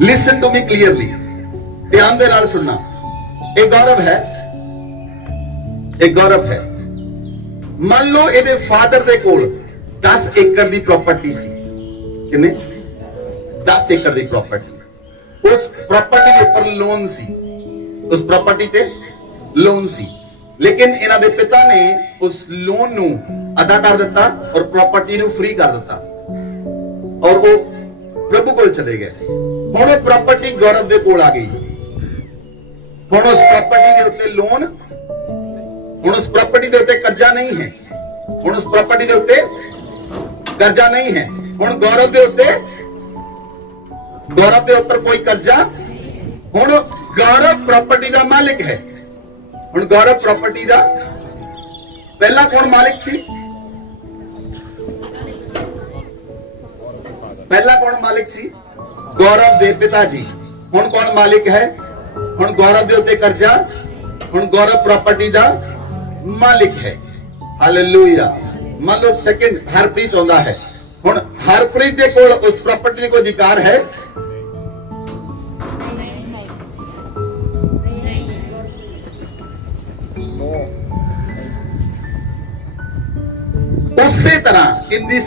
लिसन टू मी क्लियरली, ध्यान दे नाल सुनना। एक गौरव है, एक गौरव है। मान लो ਇਹਦੇ फादर ਦੇ ਕੋਲ 10 एकड़ ਦੀ प्रॉपर्टी ਸੀ। कितने? 10 एकड़ ਦੀ प्रॉपर्टी। उस प्रॉपर्टी के ऊपर लोन सी, उस प्रॉपर्टी ते लोन सी। ਲੇਕਿਨ ਇਹਨਾਂ ਦੇ ਪਿਤਾ ਨੇ ਉਸ ਲੋਨ ਨੂੰ ਅਦਾ ਕਰ ਦਿੱਤਾ ਔਰ ਪ੍ਰਾਪਰਟੀ ਨੂੰ ਫ੍ਰੀ ਕਰ ਦਿੱਤਾ ਔਰ ਉਹ ਪ੍ਰਭੂ ਕੋਲ ਚਲੇ ਗਏ। ਹੁਣ ਉਹ ਪ੍ਰਾਪਰਟੀ ਗੌਰਵ ਦੇ ਕੋਲ ਆ ਗਈ। ਹੁਣ ਉਸ ਪ੍ਰਾਪਰਟੀ ਦੇ ਉੱਤੇ ਲੋਨ, ਹੁਣ ਉਸ ਪ੍ਰਾਪਰਟੀ ਦੇ ਉੱਤੇ ਕਰਜ਼ਾ ਨਹੀਂ ਹੈ। ਹੁਣ ਉਸ ਪ੍ਰਾਪਰਟੀ ਦੇ ਉੱਤੇ ਕਰਜ਼ਾ ਨਹੀਂ ਹੈ। ਹੁਣ ਗੌਰਵ ਦੇ ਉੱਪਰ ਕੋਈ ਕਰਜ਼ਾ। ਹੁਣ ਗੌਰਵ ਪ੍ਰਾਪਰਟੀ ਦਾ ਮਾਲਿਕ ਹੈ। ਹੁਣ ਗੌਰਵ ਪ੍ਰਾਪਰਟੀ ਦਾ ਪਹਿਲਾਂ ਕੌਣ ਮਾਲਿਕ ਸੀ? ਪਹਿਲਾਂ ਕੌਣ ਮਾਲਿਕ ਸੀ? ਗੌਰਵ ਦੇ ਪਿਤਾ ਜੀ। ਹੁਣ ਕੌਣ ਮਾਲਿਕ ਹੈ? ਹੁਣ ਗੌਰਵ ਦੇ ਉੱਤੇ ਕਰਜ਼ਾ। ਹੁਣ ਗੌਰਵ ਪ੍ਰਾਪਰਟੀ ਦਾ ਮਾਲਿਕ ਹੈ। ਹਾਲੇਲੂਇਆ। ਮੰਨ ਲਓ ਸੈਕਿੰਡ ਹਰਪ੍ਰੀਤ ਆਉਂਦਾ ਹੈ। ਹੁਣ ਹਰਪ੍ਰੀਤ ਦੇ ਕੋਲ ਉਸ ਪ੍ਰਾਪਰਟੀ ਦੇ ਕੋਈ ਅਧਿਕਾਰ ਹੈ? ਉਸੇ ਤਰ੍ਹਾਂ in the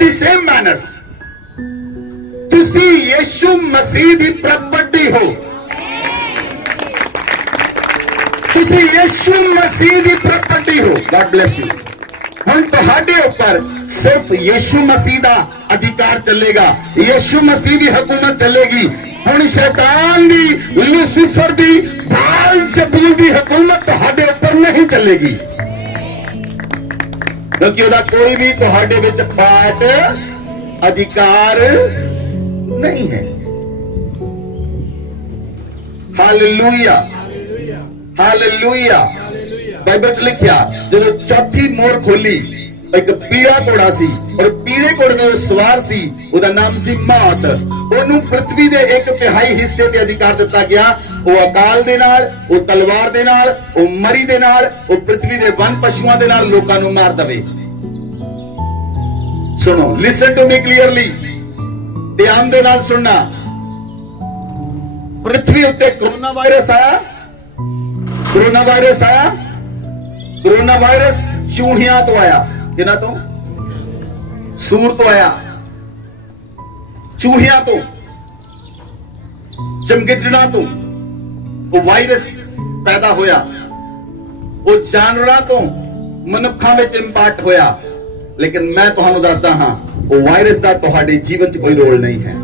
same manners ਤੁਸੀਂ ਯਿਸੂ ਮਸੀਹ ਦੀ ਪ੍ਰਾਪਰਟੀ ਹੋ। ਤੁਸੀਂ ਯਿਸੂ ਮਸੀਹ ਦੀ ਪ੍ਰਾਪਰਟੀ ਹੋ। God bless you। ਹੁਣ ਤੁਹਾਡੇ ਉੱਪਰ ਸਿਰਫ ਯਿਸੂ ਮਸੀਹ ਦਾ ਅਧਿਕਾਰ ਚੱਲੇਗਾ। ਯਿਸੂ ਮਸੀਹ ਦੀ ਹਕੂਮਤ ਚੱਲੇਗੀ। ਹੁਣ ਸ਼ੈਤਾਨ ਦੀ, ਲੂਸੀਫਰ ਦੀ, ਬਾਲ-ਜ਼ਬੂਲ ਦੀ ਹਕੂਮਤ ਤੁਹਾਡੇ ਉੱਪਰ ਨਹੀਂ ਚੱਲੇਗੀ, ਕਿਉਂਕਿ ਉਹਦਾ ਕੋਈ ਵੀ ਤੁਹਾਡੇ ਵਿੱਚ ਪਾਟ ਅਧਿਕਾਰ ਨਹੀਂ ਹੈ। Hallelujah, hallelujah. ਬਾਈਬਲ ਚ ਲਿਖਿਆ ਜਦੋਂ ਚੌਥੀ ਮੋਹਰ ਖੋਲੀ, ਇੱਕ ਪੀਲਾ ਘੋੜਾ ਸੀ ਔਰ ਪੀਲੇ ਘੋੜੇ ਦੇ ਸਵਾਰ ਸੀ, ਉਹਦਾ ਨਾਮ ਸੀ ਮੌਤ। ਉਹਨੂੰ ਪ੍ਰithvi ਦੇ 1/3 ਹਿੱਸੇ ਤੇ ਅਧਿਕਾਰ ਦਿੱਤਾ ਗਿਆ। ਉਹ ਅਕਾਲ ਦੇ ਨਾਲ, ਉਹ ਤਲਵਾਰ ਦੇ ਨਾਲ, ਉਹ ਮਰੀ ਦੇ ਨਾਲ, ਉਹ ਪ੍ਰithvi ਦੇ ਵਨ ਪਸ਼ੂਆਂ ਦੇ ਨਾਲ ਲੋਕਾਂ ਨੂੰ ਮਾਰ ਦਵੇ। ਸੁਣੋ, ਲਿਸਨ ਟੂ ਮੀ ਕਲੀਅਰਲੀ, ਧਿਆਨ ਦੇ ਨਾਲ ਸੁਣਨਾ। ਪ੍ਰithvi ਉੱਤੇ ਕਰੋਨਾ ਵਾਇਰਸ ਆਇਆ। ਕਰੋਨਾ ਵਾਇਰਸ ਆਇਆ। ਕਰੋਨਾ ਵਾਇਰਸ ਚੂਹਿਆਂ ਤੋਂ ਆਇਆ। ਕਿਹਨਾਂ ਤੋਂ? ਸੂਰ ਤੋਂ ਆਇਆ। ਚੂਹਿਆਂ ਤੋਂ, ਚਮਗਿੱਦੜਾਂ ਤੋਂ ਉਹ ਵਾਇਰਸ ਪੈਦਾ ਹੋਇਆ। ਉਹ ਜਾਨਵਰਾਂ ਤੋਂ ਮਨੁੱਖਾਂ ਵਿੱਚ ਇੰਪਾਰਟ ਹੋਇਆ। ਲੇਕਿਨ ਮੈਂ ਤੁਹਾਨੂੰ ਦੱਸਦਾ ਹਾਂ, ਉਹ ਵਾਇਰਸ ਦਾ ਤੁਹਾਡੇ ਜੀਵਨ 'ਚ ਕੋਈ ਰੋਲ ਨਹੀਂ ਹੈ।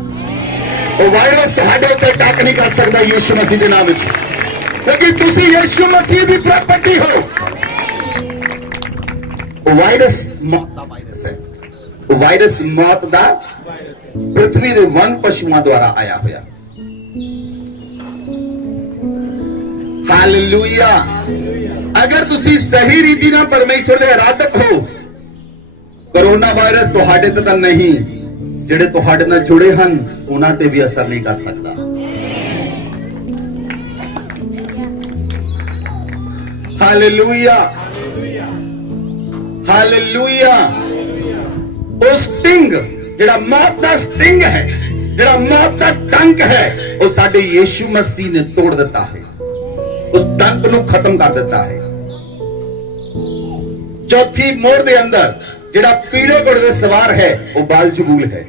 ਉਹ ਵਾਇਰਸ ਤੁਹਾਡੇ ਉੱਤੇ ਅਟੈਕ ਨਹੀਂ ਕਰ ਸਕਦਾ ਯਿਸੂ ਮਸੀਹ ਦੇ ਨਾਮ ਵਿੱਚ, ਕਿਉਂਕਿ ਤੁਸੀਂ ਯਿਸੂ ਮਸੀਹ ਦੀ ਪ੍ਰਾਪਰਟੀ ਹੋ। ਉਹ ਵਾਇਰਸ ਮੌਤ ਦਾ ਵਾਇਰਸ ਹੈ। ਉਹ ਵਾਇਰਸ ਮੌਤ ਦਾ ਪ੍ਰithvi ਦੇ ਵਨ ਪਸ਼ੂਆਂ ਦੁਆਰਾ ਆਇਆ ਹੋਇਆ। ਹਾਲੇਲੂਇਆ। ਅਗਰ ਤੁਸੀਂ ਸਹੀ ਰੀਤੀ ਨਾਲ ਪਰਮੇਸ਼ਵਰ ਦੇ ਆਰਾਧਕ ਹੋ, ਕਰੋਨਾ ਵਾਇਰਸ ਤੁਹਾਡੇ ਤੇ ਤਾਂ ਨਹੀਂ, ਜਿਹੜੇ ਤੁਹਾਡੇ ਨਾਲ ਜੁੜੇ ਹਨ ਉਹਨਾਂ ਤੇ ਵੀ ਅਸਰ ਨਹੀਂ ਕਰ ਸਕਦਾ। Hallelujah, hallelujah. ਉਹ ਸਟਿੰਗ, ਜਿਹੜਾ ਮੌਤ ਦਾ ਸਟਿੰਗ ਹੈ, ਜਿਹੜਾ ਮੌਤ ਦਾ ਡੰਕ ਹੈ, ਉਹ ਸਾਡੇ ਯਿਸੂ ਮਸੀਹ ਨੇ ਤੋੜ ਦਿੱਤਾ ਹੈ। ਉਸ ਡੰਕ ਨੂੰ ਖਤਮ ਕਰ ਦਿੱਤਾ ਹੈ। ਚੌਥੀ ਮੋਹਰ ਦੇ ਅੰਦਰ ਜਿਹੜਾ ਪੀਲੇ ਘੋੜੇ ਦੇ ਸਵਾਰ ਹੈ, ਉਹ ਬਾਲ-ਜ਼ਬੂਲ ਹੈ।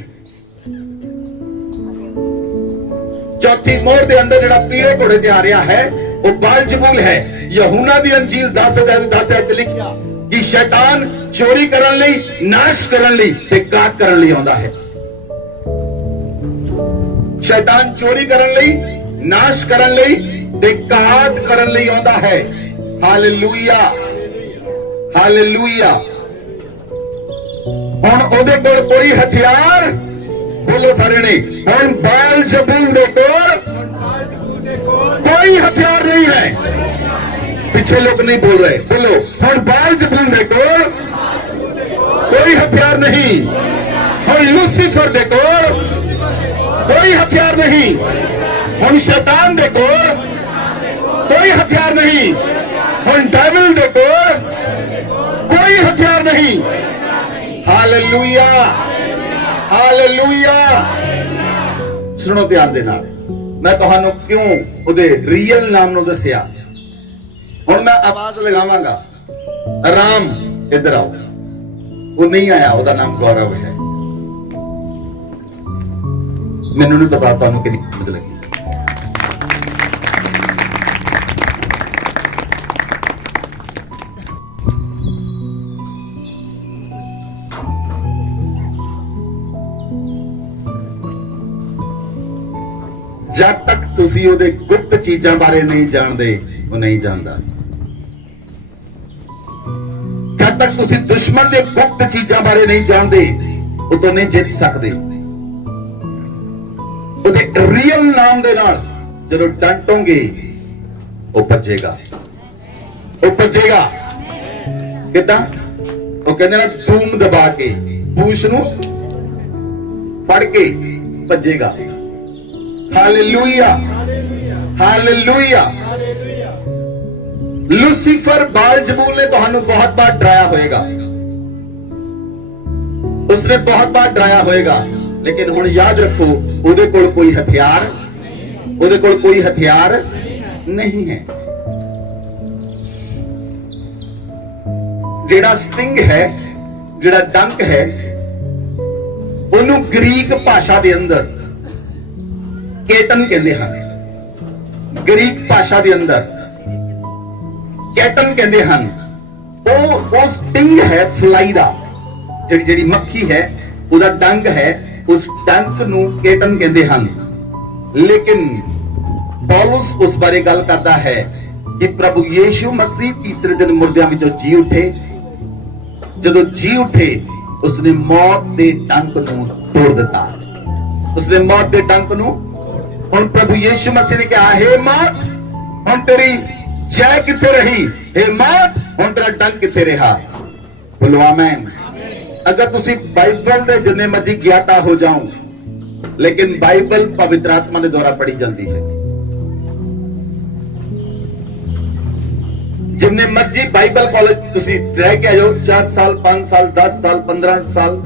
ਚੌਥੀ ਮੋਹਰ ਦੇ ਅੰਦਰ ਜਿਹੜਾ ਪੀਲੇ ਘੋੜੇ ਤੇ ਆ ਰਿਹਾ ਹੈ, ਉਹ ਬਾਲ-ਜ਼ਬੂਲ ਹੈ। ਯਹੂਨਾ ਦੀ ਅੰਜੀਲ 10:10 ਚ ਲਿਖਿਆ ਕਿ ਸ਼ੈਤਾਨ ਚੋਰੀ ਕਰਨ ਲਈ, ਨਾਸ਼ ਕਰਨ ਲਈ ਤੇ ਘਾਤ ਕਰਨ ਲਈ ਆਉਂਦਾ ਹੈ। ਸ਼ੈਤਾਨ ਚੋਰੀ ਕਰਨ ਲਈ, ਨਾਸ਼ ਕਰਨ ਲਈ ਤੇ ਘਾਤ ਕਰਨ ਲਈ ਆਉਂਦਾ ਹੈ। Hallelujah, hallelujah. ਹੁਣ ਉਹਦੇ ਕੋਲ ਕੋਈ ਹਥਿਆਰ, ਬੋਲੋ ਸਾਰੇ ਨੇ, ਹੁਣ ਬਾਲ-ਜ਼ਬੂਲ ਦੇ ਕੋਲ ਕੋਈ ਹਥਿਆਰ ਨਹੀਂ ਹੈ। ਪਿੱਛੇ ਲੋਕ ਨਹੀਂ ਬੋਲ ਰਹੇ, ਬੋਲੋ, ਹੁਣ ਬਾਲ-ਜ਼ਬੂਲ ਦੇ ਕੋਲ ਕੋਈ ਹਥਿਆਰ ਨਹੀਂ। ਹੁਣ ਲੂਸੀਫਰ ਦੇ ਕੋਲ ਕੋਈ ਹਥਿਆਰ ਨਹੀਂ। ਹੁਣ ਸ਼ੈਤਾਨ ਦੇ ਕੋਲ ਕੋਈ ਹਥਿਆਰ ਨਹੀਂ। ਹੁਣ ਡੈਵਲ ਦੇ ਕੋਲ ਕੋਈ ਹਥਿਆਰ ਨਹੀਂ। Hallelujah, hallelujah. ਸੁਣੋ ਧਿਆਨ ਦੇ ਨਾਲ, ਮੈਂ ਤੁਹਾਨੂੰ ਕਿਉਂ ਉਹਦੇ ਰੀਅਲ ਨਾਮ ਨੂੰ ਦੱਸਿਆ। ਹੁਣ ਮੈਂ ਆਵਾਜ਼ ਲਗਾਵਾਂਗਾ, ਰਾਮ ਇੱਧਰ ਆਓ। ਉਹ ਨਹੀਂ ਆਇਆ, ਉਹਦਾ ਨਾਮ ਗੌਰਵ ਹੈ। ਮੈਨੂੰ ਨਹੀਂ ਪਤਾ ਤੁਹਾਨੂੰ ਕਿੰਨੀ ਸਮਝ ਲੱਗੀ। जब तक तुसी ਉਹਦੇ ਗੁਪਤ ਚੀਜ਼ਾਂ ਬਾਰੇ ਨਹੀਂ ਜਾਣਦੇ ਉਹ ਨਹੀਂ ਜਾਣਦਾ। जब तक तुसी दुश्मन ਦੇ ਗੁਪਤ ਚੀਜ਼ਾਂ ਬਾਰੇ ਨਹੀਂ ਜਾਣਦੇ ਉਹ ਤੋਂ ਨਹੀਂ ਜਿੱਤ ਸਕਦੇ। ਉਹਦੇ ਰੀਅਲ ਨਾਮ ਦੇ ਨਾਲ ਜਦੋਂ ਡੰਟੋਗੇ ਉਹ ਭੱਜੇਗਾ, ਉਹ ਭੱਜੇਗਾ। ਕਿਦਾਂ? ਉਹ ਕਹਿੰਦੇ ਨਾ ਧੂਮ ਦਬਾ ਕੇ ਪੂਛ ਨੂੰ ਫੜ ਕੇ ਭੱਜੇਗਾ। Hallelujah, hallelujah. लूसीफर बालजबूल ने ਤੁਹਾਨੂੰ बहुत बार डराया होएगा, उसने बहुत बार डराया होएगा, लेकिन हुण याद रखो ਉਹਦੇ ਕੋਲ ਕੋਈ ਹਥਿਆਰ, ਉਹਦੇ ਕੋਲ ਕੋਈ ਹਥਿਆਰ नहीं है। ਜਿਹੜਾ ਸਟਿੰਗ ਹੈ, ਜਿਹੜਾ ਡੰਕ ਹੈ, ਉਹਨੂੰ ਗ੍ਰੀਕ ਭਾਸ਼ਾ ਦੇ ਅੰਦਰ ਕੇਟਨ ਕਹਿੰਦੇ ਹਨ। ਗ੍ਰੀਕ ਭਾਸ਼ਾ ਦੇ ਅੰਦਰ ਕੈਟਨ ਕਹਿੰਦੇ ਹਨ। ਉਹ ਸਟਿੰਗ ਹੈ ਫਲਾਈ ਦਾ, ਜਿਹੜੀ ਮੱਖੀ ਹੈ ਉਹਦਾ ਡੰਗ ਹੈ, ਉਸ ਡੰਕ ਨੂੰ ਕੈਟਨ ਕਹਿੰਦੇ ਹਨ। ਲੇਕਿਨ ਪੌਲਸ ਉਸ ਬਾਰੇ ਗੱਲ ਕਰਦਾ ਹੈ ਕਿ ਪ੍ਰਭੂ ਯੀਸ਼ੂ ਮਸੀਹ ਤੀਸਰੇ ਦਿਨ ਮੁਰਦਿਆਂ ਵਿੱਚੋਂ ਜੀ ਉੱਠੇ। ਜਦੋਂ ਜੀ ਉੱਠੇ ਉਸਨੇ ਮੌਤ ਦੇ ਡੰਕ ਨੂੰ ਤੋੜ ਦਿੱਤਾ, ਉਸਨੇ ਮੌਤ ਦੇ ਡੰਕ ਨੂੰ। ਹੁਣ ਪ੍ਰਭੂ ਯੀਸ਼ੂ ਮਸੀਹ ਨੇ ਕਿਹਾ, हे मौत ਹੁਣ ਤੇਰੀ जय किथे रही, हे मौत ਹੁਣ ਤੇਰਾ ਡੰਕ ਕਿੱਥੇ ਰਿਹਾ। ਬੋਲੋ ਆਮੇਨ। ਅਗਰ ਤੁਸੀਂ ਬਾਈਬਲ ਦੇ ਜਿੰਨੇ ਮਰਜ਼ੀ ਗਿਆਤਾ ਹੋ ਜਾਓ, ਲੇਕਿਨ ਬਾਈਬਲ ਪਵਿੱਤਰ ਆਤਮਾ ਦੇ ਦੁਆਰਾ ਪੜ੍ਹੀ ਜਾਂਦੀ ਹੈ। ਜਿੰਨੇ ਮਰਜ਼ੀ ਬਾਈਬਲ ਕਾਲਜ ਤੁਸੀਂ ਰਹਿ ਕੇ ਆਇਓ, 4 ਸਾਲ 5 ਸਾਲ 10 ਸਾਲ 15 ਸਾਲ,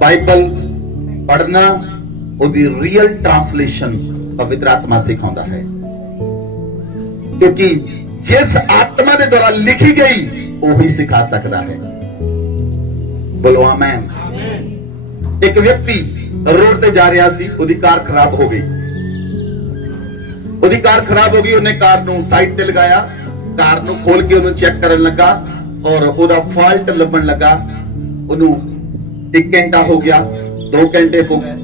ਬਾਈਬਲ ਪੜ੍ਹਨਾ ਉਹਦੀ ਰੀਅਲ ਟ੍ਰਾਂਸਲੇਸ਼ਨ ਪਵਿੱਤਰ ਆਤਮਾ ਸਿਖਾਉਂਦਾ ਹੈ। क्योंकि जिस आत्मा के द्वारा लिखी गई वही सिखा सकता है। बोलो आमेन। एक व्यक्ति रोड पे जा रहा सी, ਉਹਦੀ ਕਾਰ खराब हो गई, ਉਹਦੀ ਕਾਰ खराब हो गई। ਉਹਨੇ ਕਾਰ ਨੂੰ ਸਾਈਡ ਤੇ ਲਗਾਇਆ, ਕਾਰ ਨੂੰ ਖੋਲ ਕੇ ਉਹਨੂੰ ਚੈੱਕ ਕਰਨ ਲੱਗਾ ਔਰ ਉਹਦਾ ਫਾਲਟ ਲੱਭਣ ਲੱਗਾ। ਉਹਨੂੰ 1 ਘੰਟਾ ਹੋ ਗਿਆ, 2 ਘੰਟੇ ਹੋ ਗਏ,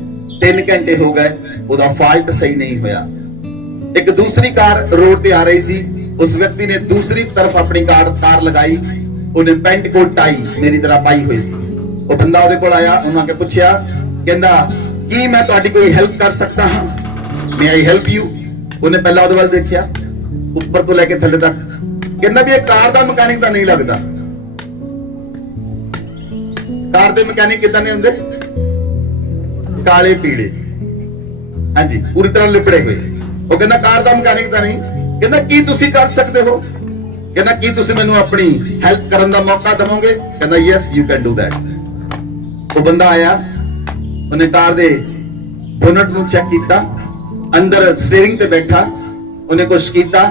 3 ਘੰਟੇ ਹੋ ਗਏ, ਉਹਦਾ ਫਾਲਟ ਸਹੀ ਨਹੀਂ ਹੋਇਆ। एक दूसरी कार रोड पे आ रही थी, उस व्यक्ति ने दूसरी तरफ अपनी कार लगाई, उन्हें पेंट कोट टाई मेरी तरह पाई हुई सी। वो बंदा ਉਹਦੇ ਕੋਲ ਆਇਆ, ਉਹਨੂੰ ਆ ਕੇ ਪੁੱਛਿਆ, ਕਹਿੰਦਾ ਕੀ ਮੈਂ ਤੁਹਾਡੀ ਕੋਈ ਹੈਲਪ ਕਰ ਸਕਦਾ ਹਾਂ, may I help you। ਉਹਨੇ ਪਹਿਲਾਂ ਉਹਦੇ ਵੱਲ ਦੇਖਿਆ, ਉੱਪਰ ਤੋਂ ਲੈ ਕੇ ਥੱਲੇ ਤੱਕ, ਕਹਿੰਦਾ ਵੀ ਇਹ ਕਾਰ ਦਾ ਮਕੈਨਿਕ ਤਾਂ ਨਹੀਂ ਲੱਗਦਾ। ਕਾਰ ਦੇ ਮਕੈਨਿਕ ਕਿਦਾਂ ਨੇ ਹੁੰਦੇ? ਕਾਲੇ ਪੀੜੇ, ਹਾਂਜੀ, ਪੂਰੀ ਤਰ੍ਹਾਂ ਲਿਪੜੇ ਹੋਏ। ਉਹ ਕਹਿੰਦਾ ਕਾਰ ਦਾ ਮਕੈਨਿਕ ਤਾਂ ਨਹੀਂ। ਕਹਿੰਦਾ ਕੀ ਤੁਸੀਂ ਕਰ ਸਕਦੇ ਹੋ? ਕਹਿੰਦਾ ਕੀ ਤੁਸੀਂ ਮੈਨੂੰ ਆਪਣੀ ਹੈਲਪ ਕਰਨ ਦਾ ਮੌਕਾ ਦੇਵੋਗੇ? ਕਹਿੰਦਾ yes you can do that. ਉਹ ਬੰਦਾ ਆਇਆ, ਉਹਨੇ ਕਾਰ ਦੇ ਬੋਨਟ ਨੂੰ ਚੈੱਕ ਕੀਤਾ, ਅੰਦਰ ਸਟੀਅਰਿੰਗ ਤੇ ਬੈਠਾ, ਉਹਨੇ ਕੁਛ ਕੀਤਾ,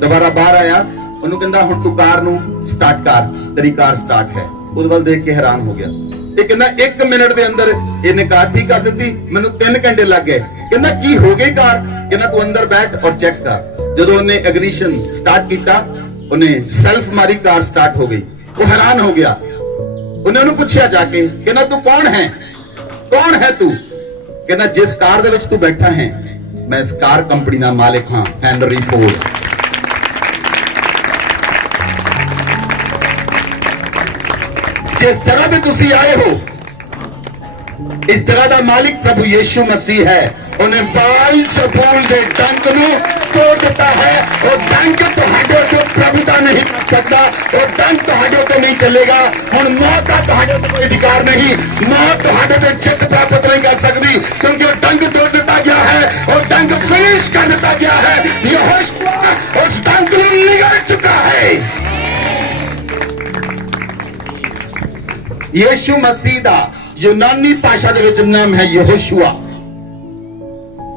ਦੁਬਾਰਾ ਬਾਹਰ ਆਇਆ, ਉਹਨੂੰ ਕਹਿੰਦਾ ਹੁਣ ਤੂੰ ਕਾਰ ਨੂੰ ਸਟਾਰਟ ਕਰ, ਤੇਰੀ ਕਾਰ ਸਟਾਰਟ ਹੈ। ਉਹਦੇ ਵੱਲ ਦੇਖ ਕੇ ਹੈਰਾਨ ਹੋ ਗਿਆ। ਇਹ ਕਹਿੰਦਾ 1 ਮਿੰਟ ਦੇ ਅੰਦਰ ਇਹਨੇ ਕਾਰ ਠੀਕ ਕਰ ਦਿੱਤੀ, ਮੈਨੂੰ 3 ਘੰਟੇ ਲੱਗ ਗਏ। ਕਹਿੰਦਾ ਕੀ ਹੋ ਗਈ ਕਾਰ? ਕਹਿੰਦਾ ਤੂੰ ਅੰਦਰ ਬੈਠ ਔਰ ਚੈੱਕ ਕਰ। ਜਦੋਂ ਉਹਨੇ ਇਗਨੀਸ਼ਨ ਸਟਾਰਟ ਕੀਤਾ, ਉਹਨੇ ਸੈਲਫ ਮਾਰੀ, ਕਾਰ ਸਟਾਰਟ ਹੋ ਗਈ। ਉਹ ਹੈਰਾਨ ਹੋ ਗਿਆ। ਉਹਨੇ ਉਹਨੂੰ ਪੁੱਛਿਆ ਜਾ ਕੇ, ਕਹਿੰਦਾ ਤੂੰ ਕੌਣ ਹੈ? ਕੌਣ ਹੈ ਤੂੰ? ਕਹਿੰਦਾ ਜਿਸ ਕਾਰ ਦੇ ਵਿੱਚ ਤੂੰ ਬੈਠਾ ਹੈ ਮੈਂ ਇਸ ਕਾਰ ਕੰਪਨੀ ਦਾ ਮਾਲਿਕ ਹਾਂ, ਹੈਨਰੀ ਫੋਰਡ। जिस जगह पे तुसी आए हो, इस जगह का मालिक प्रभु यीशु मसीह है। उन्हें बालजबूल दे डंक नूं तोड़ दिता है। और डंक तुहाडे तो प्रभुता नहीं कर सकता, और डंक तुहाडे तो नहीं चलेगा। हुण मौत का तुहाडे तो कोई अधिकार नहीं, मौत तुहाडे तो जित प्राप्त नहीं कर सकती, क्योंकि वो डंक तोड़ दिता गया है और डंक फिनिश कर दिता गया है। यहोशुआ उस डंक नूं निगल चुका है। यीशु मसीह दा यूनानी भाषा दे विच नाम है यहोशुआ।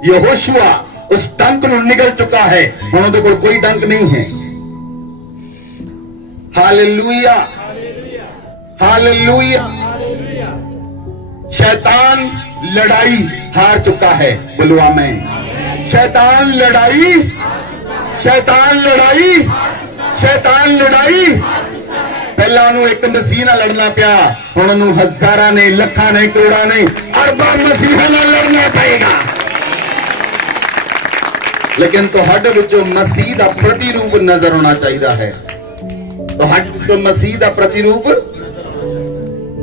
यहोशुआ उस डंक नूं निगल चुका है, हुण उहदे कोल कोई डंक नहीं है। Hallelujah, hallelujah. शैतान लड़ाई हार चुका है। बोलो आमीन। शैतान लड़ाई, शैतान लड़ाई, शैतान लड़ाई। पहला एक मसीह नाल लड़ना पिया, हुण हजारां ने, लखां ने, करोड़ां ने, अरबां मसीहां नाल लड़ना पएगा। लेकिन ਤੁਹਾਡੇ ਵਿੱਚੋਂ ਮਸੀਹ ਦਾ ਪ੍ਰਤੀਰੂਪ ਨਜ਼ਰ ਆਉਣਾ ਚਾਹੀਦਾ ਹੈ। ਤੁਹਾਡੇ ਵਿੱਚੋਂ ਮਸੀਹ ਦਾ ਪ੍ਰਤੀਰੂਪ,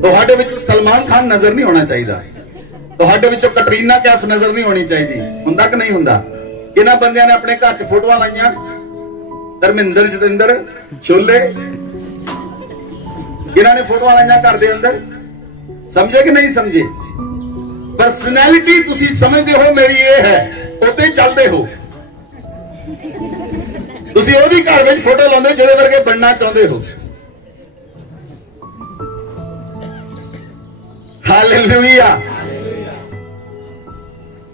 ਤੁਹਾਡੇ ਵਿੱਚੋਂ ਸਲਮਾਨ ਖਾਨ ਨਜ਼ਰ ਨਹੀਂ ਆਉਣਾ ਚਾਹੀਦਾ, ਤੁਹਾਡੇ ਵਿੱਚੋਂ ਕੈਟਰੀਨਾ ਕੈਫ ਨਜ਼ਰ ਨਹੀਂ ਆਉਣੀ ਚਾਹੀਦੀ। ਹੁੰਦਾ ਕਿ ਨਹੀਂ ਹੁੰਦਾ? ਕਿਹਨਾਂ ਬੰਦਿਆਂ ਨੇ ਆਪਣੇ ਘਰ 'ਚ ਫੋਟੋਆਂ ਲਾਈਆਂ? ਧਰਮਿੰਦਰ, ਜਤਿੰਦਰ, ਸ਼ੋਲੇ, ਕਿਹਨਾਂ ਨੇ ਫੋਟੋਆਂ ਲਾਈਆਂ ਘਰ ਦੇ ਅੰਦਰ? ਸਮਝੇ ਕਿ ਨਹੀਂ ਸਮਝੇ? ਪਰਸਨੈਲਿਟੀ ਤੁਸੀਂ ਸਮਝਦੇ ਹੋ ਮੇਰੀ ਇਹ ਹੈ, ਉੱਤੇ ਚੱਲਦੇ ਹੋ। ਤੁਸੀਂ ਉਹਦੀ ਘਰ ਵਿੱਚ ਫੋਟੋ ਲਾਉਂਦੇ ਜਿਹਦੇ ਵਰਗੇ ਬਣਨਾ ਚਾਹੁੰਦੇ ਹੋ। ਹਾਲੇਲੂਇਆ।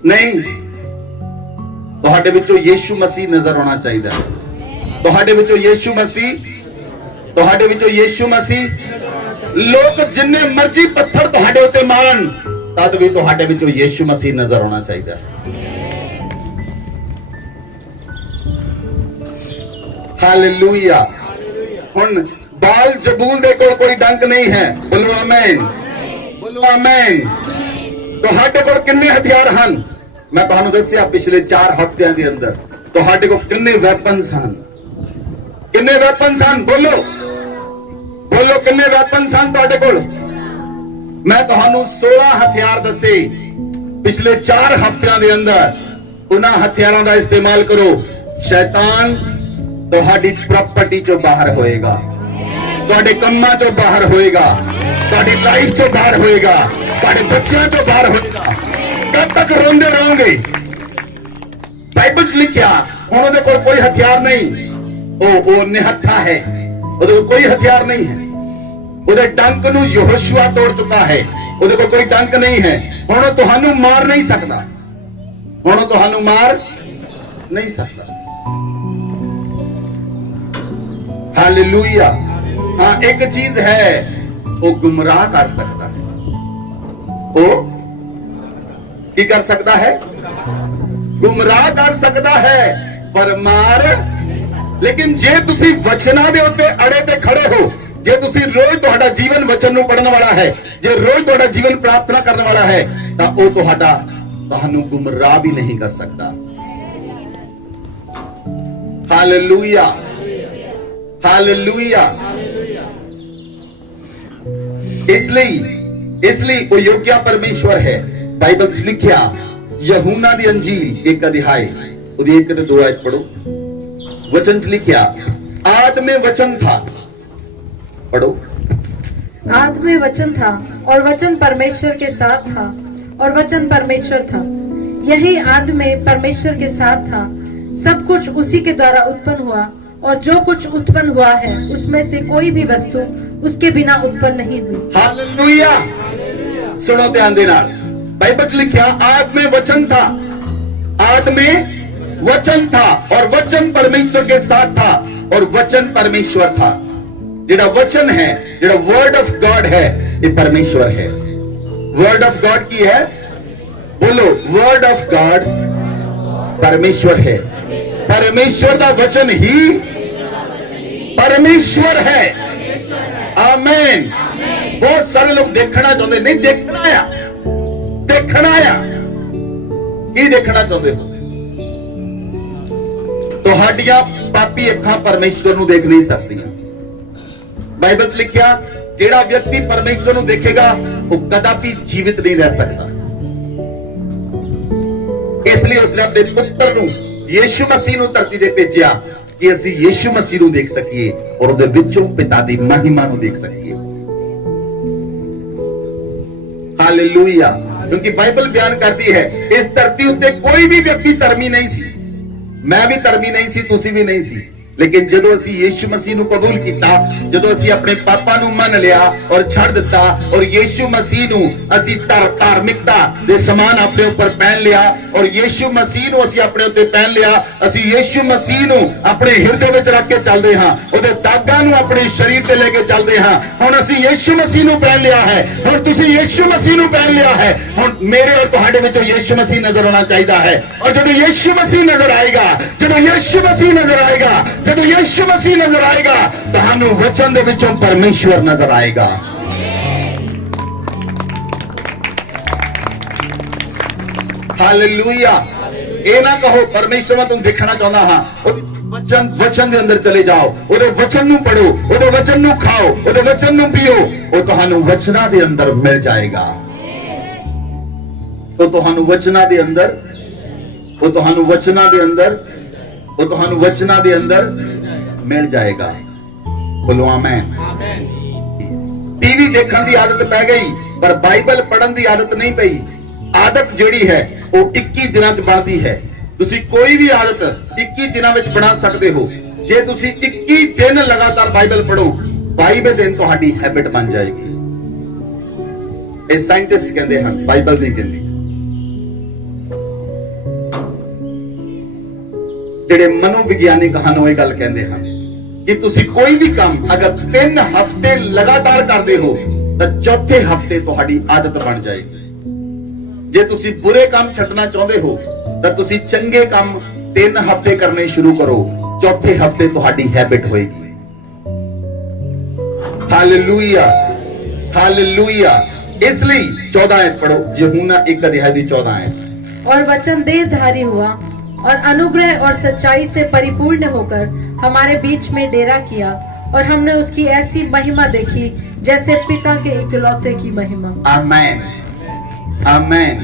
ਨਹੀਂ, ਤੁਹਾਡੇ ਵਿੱਚੋਂ ਯੀਸ਼ੂ ਮਸੀਹ ਨਜ਼ਰ ਆਉਣਾ ਚਾਹੀਦਾ ਹੈ। ਤੁਹਾਡੇ ਵਿੱਚੋਂ ਯੀਸ਼ੂ ਮਸੀਹ, ਤੁਹਾਡੇ ਵਿੱਚੋਂ ਯੀਸ਼ੂ ਮਸੀਹ। ਲੋਕ ਜਿੰਨੇ ਮਰਜ਼ੀ ਪੱਥਰ ਤੁਹਾਡੇ ਉੱਤੇ ਮਾਰਨ, ਤਦ ਵੀ ਤੁਹਾਡੇ ਵਿੱਚੋਂ ਯੀਸ਼ੂ ਮਸੀਹ ਨਜ਼ਰ ਆਉਣਾ ਚਾਹੀਦਾ ਹੈ। ਹਾਲੇਲੂਇਆ। ਹੁਣ ਬਾਲ ਜਬੂਲ ਦੇ ਕੋਲ ਕੋਈ ਡੰਕ ਨਹੀਂ ਹੈ। ਬੋਲੋ ਆਮੇਨ, ਬੋਲੋ ਆਮੇਨ। ਤੁਹਾਡੇ ਕੋਲ ਕਿੰਨੇ ਹਥਿਆਰ ਹਨ? ਮੈਂ ਤੁਹਾਨੂੰ ਦੱਸਿਆ ਪਿਛਲੇ 4 ਹਫ਼ਤਿਆਂ ਦੇ ਅੰਦਰ ਤੁਹਾਡੇ ਕੋਲ ਕਿੰਨੇ ਵੈਪਨਸ ਹਨ। ਕਿੰਨੇ ਵੈਪਨਸ ਹਨ? ਬੋਲੋ, ਬੋਲੋ, ਕਿੰਨੇ ਵੈਪਨਸ ਹਨ ਤੁਹਾਡੇ ਕੋਲ? ਮੈਂ ਤੁਹਾਨੂੰ 16 ਹਥਿਆਰ ਦੱਸੇ ਪਿਛਲੇ 4 ਹਫ਼ਤਿਆਂ ਦੇ ਅੰਦਰ। ਉਹਨਾਂ ਹਥਿਆਰਾਂ ਦਾ ਇਸਤੇਮਾਲ ਕਰੋ। ਸ਼ੈਤਾਨ ਤੁਹਾਡੀ ਪ੍ਰਾਪਰਟੀ ਚੋਂ ਬਾਹਰ ਹੋਏਗਾ, ਤੁਹਾਡੇ ਕੰਮਾਂ ਚੋਂ ਬਾਹਰ ਹੋਏਗਾ, ਤੁਹਾਡੀ ਲਾਈਫ ਚੋਂ ਬਾਹਰ ਹੋਏਗਾ, ਤੁਹਾਡੇ ਬੱਚਿਆਂ ਚੋਂ ਬਾਹਰ ਹੋਏਗਾ। ਕਦ ਤੱਕ ਰੋਂਦੇ ਰਹੋਗੇ? ਬਾਈਬਲ 'ਚ ਲਿਖਿਆ ਹੁਣ ਉਹਦੇ ਕੋਲ ਕੋਈ ਹਥਿਆਰ ਨਹੀਂ, ਉਹ ਨਿਹੱਥਾ ਹੈ, ਉਹਦੇ ਕੋਲ ਕੋਈ ਹਥਿਆਰ ਨਹੀਂ ਹੈ। ਉਹਦੇ ਡੰਕ ਨੂੰ ਯਹੋਸ਼ੂਆ ਤੋੜ ਚੁੱਕਾ ਹੈ, ਉਹਦੇ ਕੋਲ ਕੋਈ ਡੰਕ ਨਹੀਂ ਹੈ। ਹੁਣ ਉਹ ਤੁਹਾਨੂੰ ਮਾਰ ਨਹੀਂ ਸਕਦਾ, ਹੁਣ ਉਹ ਤੁਹਾਨੂੰ ਮਾਰ ਨਹੀਂ ਸਕਦਾ। ਹਾਲੇਲੂਇਆ। ਹਾਂ, ਇੱਕ ਚੀਜ਼ ਹੈ, ਉਹ ਗੁੰਮਰਾਹ ਕਰ ਸਕਦਾ ਹੈ। ਉਹ ਕੀ ਕਰ ਸਕਦਾ ਹੈ? ਗੁੰਮਰਾਹ ਕਰ ਸਕਦਾ ਹੈ, ਪਰ ਮਾਰ। ਲੇਕਿਨ ਜੇ ਤੁਸੀਂ ਵਚਨਾਂ ਦੇ ਉੱਤੇ ਅੜੇ ਤੇ ਖੜੇ ਹੋ, ਜੇ ਤੁਸੀਂ ਰੋਜ਼ ਤੁਹਾਡਾ ਜੀਵਨ ਵਚਨ ਨੂੰ ਪੜਨ ਵਾਲਾ ਹੈ, ਜੇ ਰੋਜ਼ ਤੁਹਾਡਾ ਜੀਵਨ ਪ੍ਰਾਰਥਨਾ ਕਰਨ ਵਾਲਾ ਹੈ, ਤਾਂ ਉਹ ਤੁਹਾਨੂੰ ਗੁੰਮਰਾਹ ਵੀ ਨਹੀਂ ਕਰ ਸਕਦਾ। Hallelujah, hallelujah. ਇਸ ਲਈ ਉਹ ਯੋਗਿਆ ਪਰਮੇਸ਼ਵਰ ਹੈ। ਬਾਈਬਲ 'ਚ ਲਿਖਿਆ ਯਹੂਨਾ ਦੀ ਅੰਜੀਲ 1 ਅਧਿਆਇ ਉਹਦੀ 1 ਤੇ 2 ਆਇਤ ਪੜੋ। वचन लिखा आद में वचन था, पढ़ो। आद में वचन था और वचन परमेश्वर के साथ था और वचन परमेश्वर था। यही आद में परमेश्वर के साथ था। सब कुछ उसी के द्वारा उत्पन्न हुआ और जो कुछ उत्पन्न हुआ है उसमें से कोई भी वस्तु उसके बिना उत्पन्न नहीं हुई। हालेलुया। सुनो ध्यान दे नाल, बाइबल 'ਚ लिखा आद में वचन था, आद में वचन था और वचन परमेश्वर के साथ था और वचन परमेश्वर था। जेड़ा वचन है, जेड़ा वर्ड ऑफ गॉड है, ये परमेश्वर है। वर्ड ऑफ गॉड की है? बोलो, वर्ड ऑफ गॉड परमेश्वर है। परमेश्वर का वचन ही परमेश्वर है। आमीन। बहुत सारे लोग देखना चाहते नहीं, देखना आ, देखना आ। की देखना चाहते हो? ਤੁਹਾਡੀਆਂ ਪਾਪੀ ਅੱਖਾਂ ਪਰਮੇਸ਼ਵਰ ਨੂੰ ਦੇਖ ਨਹੀਂ ਸਕਦੀਆਂ। ਬਾਈਬਲ 'ਚ ਲਿਖਿਆ ਜਿਹੜਾ ਵਿਅਕਤੀ ਪਰਮੇਸ਼ਵਰ ਨੂੰ ਦੇਖੇਗਾ ਉਹ ਕਦਾਪੀ ਜੀਵਿਤ ਨਹੀਂ ਰਹਿ ਸਕਦਾ। ਇਸ ਲਈ ਉਸਨੇ ਆਪਣੇ ਪੁੱਤਰ ਨੂੰ ਯੀਸ਼ੂ ਮਸੀਹ ਨੂੰ ਧਰਤੀ ਤੇ ਭੇਜਿਆ ਕਿ ਅਸੀਂ ਯੀਸ਼ੂ ਮਸੀਹ ਨੂੰ ਦੇਖ ਸਕੀਏ ਔਰ ਉਹਦੇ ਵਿੱਚੋਂ ਪਿਤਾ ਦੀ ਮਹਿਮਾ ਨੂੰ ਦੇਖ ਸਕੀਏ। ਹਾਲੇਲੂਇਆ। ਕਿਉਂਕਿ ਬਾਈਬਲ ਬਿਆਨ ਕਰਦੀ ਹੈ ਇਸ ਧਰਤੀ ਉੱਤੇ ਕੋਈ ਵੀ ਵਿਅਕਤੀ ਧਰਮੀ ਨਹੀਂ ਸੀ। मैं भी धर्मी नहीं सी, तुसी भी नहीं सी। लेकिन जदों असी यीशु मसीह नूं कबूल कीता, जदों असी अपने पापा नूं मन लिया और छड़ दिता और यीशु मसीह नूं असी धार्मिकता दे समान अपने ऊपर पहन लिया और यीशु मसीह नूं असी अपने उत्ते पहन लिया। असी यीशु मसीह नूं अपने हिरदे विच रख के चलदे हां, ओदे दागां नूं अपने शरीर ते लेके चलदे हां। हुण असी यीशु मसीह नूं पहन लिया है, हुण तुसी यीशु मसीह नूं पहन लिया है। हुण मेरे और तुहाडे विचों यीशु मसीह नजर आना चाहिदा है। और जदों यीशु मसीह नजर आएगा, जदों यीशु मसीह नजर आएगा, जदों यीशु मसीह नजर आएगा, तुहानू वचन दे विचों परमेश्वर नजर आएगा। हालेलुया। ਇਹ ਨਾ ਕਹੋ ਪਰਮੇਸ਼ਰ ਮੈਂ ਤੁਹਾਨੂੰ ਦੇਖਣਾ ਚਾਹੁੰਦਾ ਹਾਂ, ਵਚਨ ਦੇ ਅੰਦਰ ਚਲੇ ਜਾਓ, ਉਹਦੇ ਵਚਨ ਨੂੰ ਪੜੋ, ਉਹਦੇ ਵਚਨ ਨੂੰ ਖਾਓ, ਉਹਦੇ ਵਚਨ ਨੂੰ ਪੀਓ, ਉਹ ਤੁਹਾਨੂੰ ਵਚਨਾਂ ਦੇ ਅੰਦਰ ਮਿਲ ਜਾਏਗਾ। ਉਹ ਤੁਹਾਨੂੰ ਵਚਨਾਂ ਦੇ ਅੰਦਰ ਮਿਲ ਜਾਏਗਾ। ਬੋਲੋ ਆਮੇਨ। ਟੀਵੀ ਦੇਖਣ ਦੀ ਆਦਤ ਪੈ ਗਈ ਪਰ ਬਾਈਬਲ ਪੜ੍ਹਨ ਦੀ ਆਦਤ ਨਹੀਂ ਪਈ। ਆਦਤ ਜਿਹੜੀ ਹੈ ਉਹ 21 ਦਿਨਾਂ 'ਚ ਬਣਦੀ ਹੈ। ਤੁਸੀਂ ਕੋਈ ਵੀ ਆਦਤ 21 ਦਿਨਾਂ ਵਿੱਚ ਬਣਾ ਸਕਦੇ ਹੋ। ਜੇ ਤੁਸੀਂ 21 ਦਿਨ ਲਗਾਤਾਰ ਬਾਈਬਲ ਪੜੋ, 22ਵੇਂ ਦਿਨ ਤੁਹਾਡੀ ਹੈਬਿਟ ਬਣ ਜਾਏਗੀ। ਇਹ ਸਾਇੰਟਿਸਟ ਕਹਿੰਦੇ ਹਨ, ਬਾਈਬਲ ਨਹੀਂ ਕਹਿੰਦੀ। ਜਿਹੜੇ ਮਨੋਵਿਗਿਆਨਿਕ ਹਨ ਉਹ ਇਹ ਗੱਲ ਕਹਿੰਦੇ ਹਨ ਕਿ ਤੁਸੀਂ ਕੋਈ ਵੀ ਕੰਮ ਅਗਰ 3 ਹਫ਼ਤੇ ਲਗਾਤਾਰ ਕਰਦੇ ਹੋ ਤਾਂ ਚੌਥੇ ਹਫ਼ਤੇ ਤੁਹਾਡੀ ਆਦਤ ਬਣ ਜਾਏਗੀ। ਜੇ ਤੁਸੀਂ ਬੁਰੇ ਕੰਮ ਛੱਡਣਾ ਚਾਹੁੰਦੇ ਹੋ ਤਾਂ ਤੁਸੀਂ ਚੰਗੇ ਕੰਮ 3 ਹਫ਼ਤੇ ਕਰਨੇ ਸ਼ੁਰੂ ਕਰੋ, ਚੌਥੇ ਹਫ਼ਤੇ ਤੁਹਾਡੀ ਹੈਬਿਟ ਹੋਏਗੀ। Hallelujah, hallelujah. ਇਸ ਲਈ 14 ਆਇਤ ਪੜੋ, यूहन्ना 1 अध्याय की 14 आयत। और वचन देहधारी हुआ और अनुग्रह और सच्चाई से परिपूर्ण होकर हमारे बीच में डेरा किया, और हमने उसकी ऐसी महिमा देखी जैसे पिता के इकलौते की महिमा। आमेन, आमेन।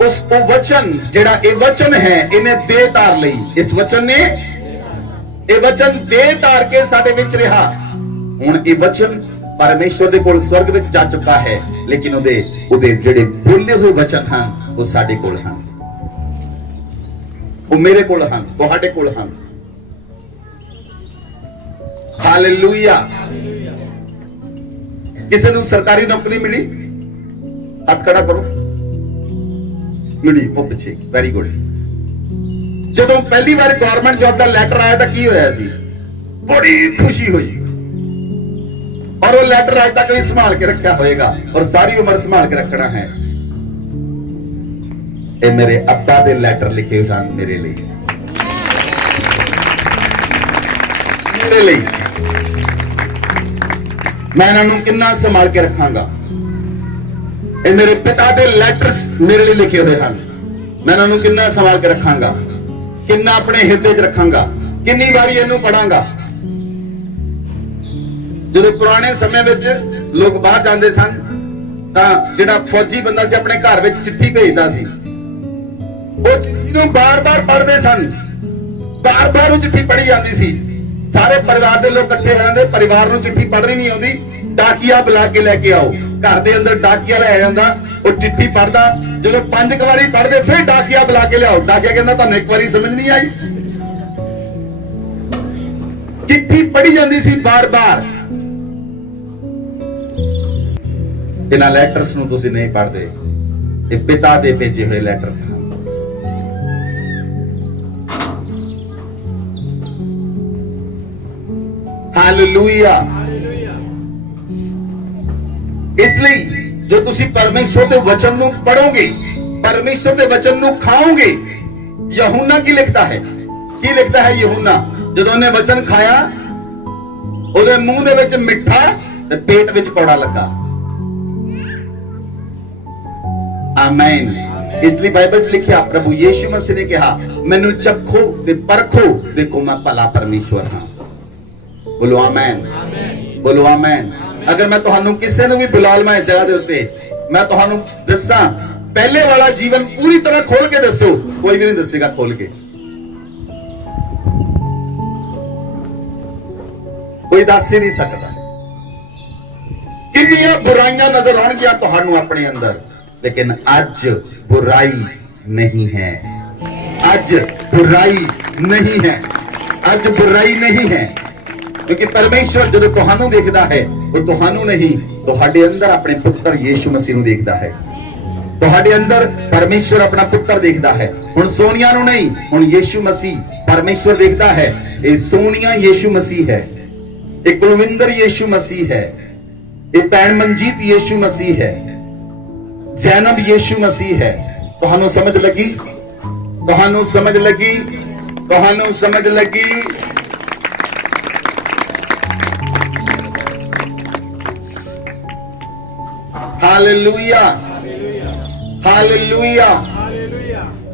उस वचन जेड़ा ये वचन है इन्हें दे तार लई, इस वचन ने ये वचन दे तार के साडे विच रहा। हुण ये वचन परमेश्वर दे कोल स्वर्ग विच जा चुका है, लेकिन उदे जेड़े बोले हुए वचन हैं वो साडे कोल हैं, वो मेरे कोल हैं, तुहाडे कोल हैं। हालेलुया। किसी नूं सरकारी नौकरी मिली, हाथ खड़ा करो। मिली, वो पिछे, वेरी गुड। जदों पहली बार गवर्नमेंट जॉब का लैटर आया तो की होया सी? बड़ी खुशी हुई, और वो लैटर आज तक नहीं संभाल के रखा होएगा और सारी उम्र संभाल के रखना है। ये मेरे अब्बा दे लैटर लिखे हुए हैं मेरे लिए, मेरे लिए। मैं इन्हों किन्ना संभाल के रखांगा। ये मेरे पिता दे लैटर्स मेरे लिए लिखे हुए हैं, मैं इन्हों किन्ना संभाल के रखांगा, किन्ना अपने हिरदे च रखांगा, किन्नी बारी इनू पढ़ांगा। ਜਦੋਂ ਪੁਰਾਣੇ ਸਮੇਂ ਵਿੱਚ ਲੋਕ ਬਾਹਰ ਜਾਂਦੇ ਸਨ ਤਾਂ ਜਿਹੜਾ ਫੌਜੀ ਬੰਦਾ ਸੀ ਆਪਣੇ ਘਰ ਵਿੱਚ ਚਿੱਠੀ ਭੇਜਦਾ ਸੀ, ਉਹ ਚਿੱਠੀ ਨੂੰ ਬਾਰ-ਬਾਰ ਪੜ੍ਹਦੇ ਸਨ, ਬਾਰ-ਬਾਰ ਉਹ ਚਿੱਠੀ ਪੜ੍ਹੀ ਜਾਂਦੀ ਸੀ। ਸਾਰੇ ਪਰਿਵਾਰ ਦੇ ਲੋਕ ਇਕੱਠੇ ਹੋ ਜਾਂਦੇ, ਪਰਿਵਾਰ ਨੂੰ ਚਿੱਠੀ ਪੜ੍ਹਨੀ ਨਹੀਂ ਆਉਂਦੀ, ਡਾਕੀਆ ਬੁਲਾ ਕੇ ਲੈ ਕੇ ਆਓ। ਘਰ ਦੇ ਅੰਦਰ ਡਾਕੀਆ ਲੈ ਜਾਂਦਾ, ਉਹ ਚਿੱਠੀ ਪੜ੍ਹਦਾ, ਜਦੋਂ 5 ਵਾਰੀ ਪੜ੍ਹਦੇ ਫਿਰ ਡਾਕੀਆ ਬੁਲਾ ਕੇ ਲਿਆਓ। ਡਾਕੀਆ ਕਹਿੰਦਾ ਤੁਹਾਨੂੰ ਇੱਕ ਵਾਰੀ ਸਮਝ ਨਹੀਂ ਆਈ। ਚਿੱਠੀ ਪੜ੍ਹੀ ਜਾਂਦੀ ਸੀ ਬਾਰ-ਬਾਰ। इन्हां लैटर्स नूं तुसीं नहीं पढ़दे, ये पिता दे भेजे हुए लैटर्स हैं। हालेलुया। इसलिए जो तुसीं परमेश्वर दे वचन नूं पढ़ोगे, परमेश्वर दे वचन नूं खाओगे। यूहन्ना की लिखता है, की लिखता है यूहन्ना? जदों उन्हें वचन खाया, उहदे मूंह दे विच मिठा ते पेट विच कौड़ा लगा। आमीन। इसलिए बाइबल लिखिया प्रभु यीशु मसीह ने कहा, मैनू चखो ते परखो, देखो मैं भला परमेश्वर हां। बोलो आमीन, बोलो आमीन। अगर मैं तुहानू किसी नू भी बुला लवां इस जगह दे उत्ते, मैं तुहानू दस्सां पहले वाला जीवन पूरी तरह खोल के दसो, कोई भी नहीं दसेगा खोल के, कोई दस ही नहीं सकता। कितनी बुराइयां नजर आउणगियां तुहानू अपने अंदर, लेकिन आज बुराई नहीं है, आज बुराई नहीं है, आज बुराई नहीं है। क्योंकि परमेश्वर जब तुहानू देखदा है वो तुहानू नहीं, तुहाडे अंदर अपने पुत्र यीशु मसीह नू देखदा है। तुहाडे अंदर परमेश्वर अपना पुत्र देखदा है। हुण सोनिया नू नहीं, हुण यीशु मसीह परमेश्वर देखदा है। ये सोनिया यीशु मसीह है, ये कुलविंदर यीशु मसीह है, ये भैन मनजीत यीशु मसीह है, जैनब यीशु मसीह है। तुहानू समझ लगी? तुहानू समझ लगी? तुहानू समझ लगी? Hallelujah, hallelujah.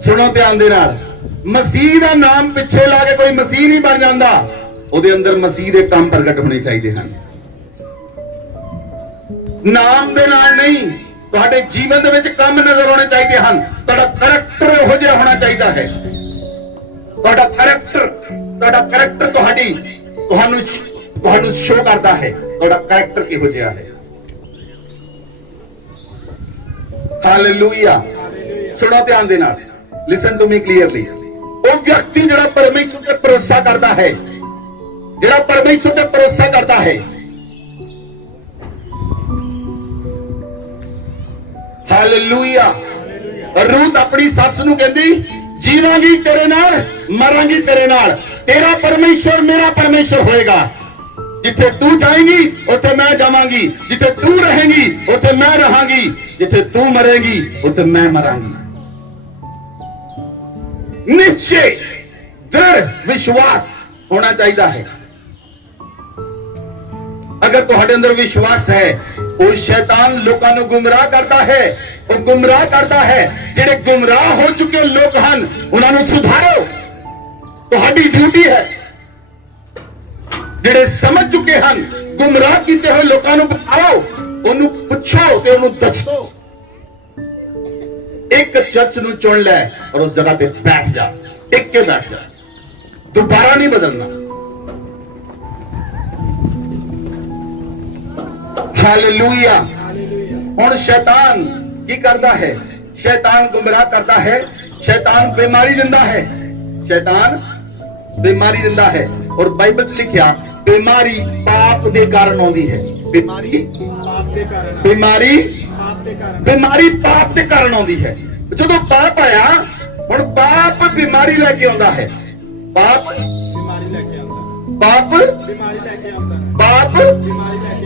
ਸੁਣੋ ਧਿਆਨ ਦੇ ਨਾਲ, ਮਸੀਹ ਦਾ ਨਾਮ ਪਿੱਛੇ ਲਾ ਕੇ ਕੋਈ ਮਸੀਹ ਨਹੀਂ ਬਣ ਜਾਂਦਾ, ਉਹਦੇ ਅੰਦਰ ਮਸੀਹ ਦੇ ਕੰਮ ਪ੍ਰਗਟ ਹੋਣੇ ਚਾਹੀਦੇ ਹਨ। ਨਾਮ ਦੇ ਨਾਲ ਨਹੀਂ, ਤੁਹਾਡੇ ਜੀਵਨ ਦੇ ਵਿੱਚ ਕੰਮ ਨਜ਼ਰ ਆਉਣੇ ਚਾਹੀਦੇ ਹਨ। ਤੁਹਾਡਾ ਕਰੈਕਟਰ ਇਹੋ ਜਿਹਾ ਹੋਣਾ ਚਾਹੀਦਾ ਹੈ। ਤੁਹਾਡਾ ਕਰੈਕਟਰ ਤੁਹਾਨੂੰ ਸ਼ੋ ਕਰਦਾ ਹੈ ਤੁਹਾਡਾ ਕਰੈਕਟਰ ਕਿਹੋ ਜਿਹਾ ਹੈ। ਹਾਲੇਲੂਇਆ। ਸੁਣੋ ਧਿਆਨ ਦੇ ਨਾਲ, ਲਿਸਨ ਟੂ ਮੀ ਕਲੀਅਰਲੀ। ਉਹ ਵਿਅਕਤੀ ਜਿਹੜਾ ਪਰਮੇਸ਼ਰ ਤੇ ਭਰੋਸਾ ਕਰਦਾ ਹੈ, ਜਿਹੜਾ ਪਰਮੇਸ਼ਰ ਤੇ ਭਰੋਸਾ ਕਰਦਾ ਹੈ, ਹਾਲੇਲੂਇਆ। ਰੂਤ ਆਪਣੀ ਸੱਸ ਨੂੰ ਕਹਿੰਦੀ, ਜੀਵਾਂਗੀ ਤੇਰੇ ਨਾਲ, ਮਰਾਂਗੀ ਤੇਰੇ ਨਾਲ। ਤੇਰਾ ਪਰਮੇਸ਼ਰ ਮੇਰਾ ਪਰਮੇਸ਼ਰ ਹੋਏਗਾ। ਜਿੱਥੇ ਤੂੰ ਜਾਏਂਗੀ ਉੱਥੇ ਮੈਂ ਜਾਵਾਂਗੀ, ਜਿੱਥੇ ਤੂੰ ਰਹੇਂਗੀ ਉੱਥੇ ਮੈਂ ਰਹਾਂਗੀ, ਜਿੱਥੇ ਤੂੰ ਮਰੇਂਗੀ ਉੱਥੇ ਮੈਂ ਮਰਾਂਗੀ। ਨਿਸ਼ਚय, ਦ੍ਰਿੜ ਵਿਸ਼ਵਾਸ ਹੋਣਾ ਚਾਹੀਦਾ ਹੈ। ਅਗਰ ਤੁਹਾਡੇ ਅੰਦਰ ਵਿਸ਼ਵਾਸ ਹੈ, ਉਹ ਸ਼ੈਤਾਨ ਲੋਕਾਂ ਨੂੰ ਗੁੰਮਰਾਹ ਕਰਦਾ ਹੈ, ਉਹ ਗੁੰਮਰਾਹ ਕਰਦਾ ਹੈ। ਜਿਹੜੇ ਗੁੰਮਰਾਹ ਹੋ ਚੁੱਕੇ ਲੋਕ ਹਨ, ਉਹਨਾਂ ਨੂੰ ਸੁਧਾਰੋ, ਤੁਹਾਡੀ ਡਿਊਟੀ ਹੈ। ਜਿਹੜੇ ਸਮਝ ਚੁੱਕੇ ਹਨ, ਗੁੰਮਰਾਹ ਕੀਤੇ ਹੋਏ ਲੋਕਾਂ ਨੂੰ ਬਤਾਓ, ਉਹਨੂੰ ਪੁੱਛੋ ਤੇ ਉਹਨੂੰ ਦੱਸੋ। ਇੱਕ ਚਰਚ ਨੂੰ ਚੁਣ ਲੈ ਔਰ ਉਸ ਜਗ੍ਹਾ ਤੇ ਬੈਠ ਜਾ, ਟਿਕ ਕੇ ਬੈਠ ਜਾ, ਦੁਬਾਰਾ ਨਹੀਂ ਬਦਲਣਾ। ਹਾਲੇਲੂਇਆ। ਹੁਣ ਸ਼ੈਤਾਨ ਕੀ ਕਰਦਾ ਹੈ? ਸ਼ੈਤਾਨ ਗੁੰਮਰਾਹ ਕਰਦਾ ਹੈ, ਸ਼ੈਤਾਨ ਬਿਮਾਰੀ ਦਿੰਦਾ ਹੈ, ਸ਼ੈਤਾਨ ਬਿਮਾਰੀ ਦਿੰਦਾ ਹੈ। ਔਰ ਬਾਈਬਲ 'ਚ ਲਿਖਿਆ, ਬਿਮਾਰੀ ਪਾਪ ਦੇ ਕਾਰਨ ਆਉਂਦੀ ਹੈ। ਬਿਮਾਰੀ ਪਾਪ ਦੇ ਕਾਰਨ ਆਉਂਦੀ ਹੈ। ਜਦੋਂ ਪਾਪ ਆਇਆ, ਹੁਣ ਪਾਪ ਬਿਮਾਰੀ ਲੈ ਕੇ ਆਉਂਦਾ ਹੈ। ਪਾਪ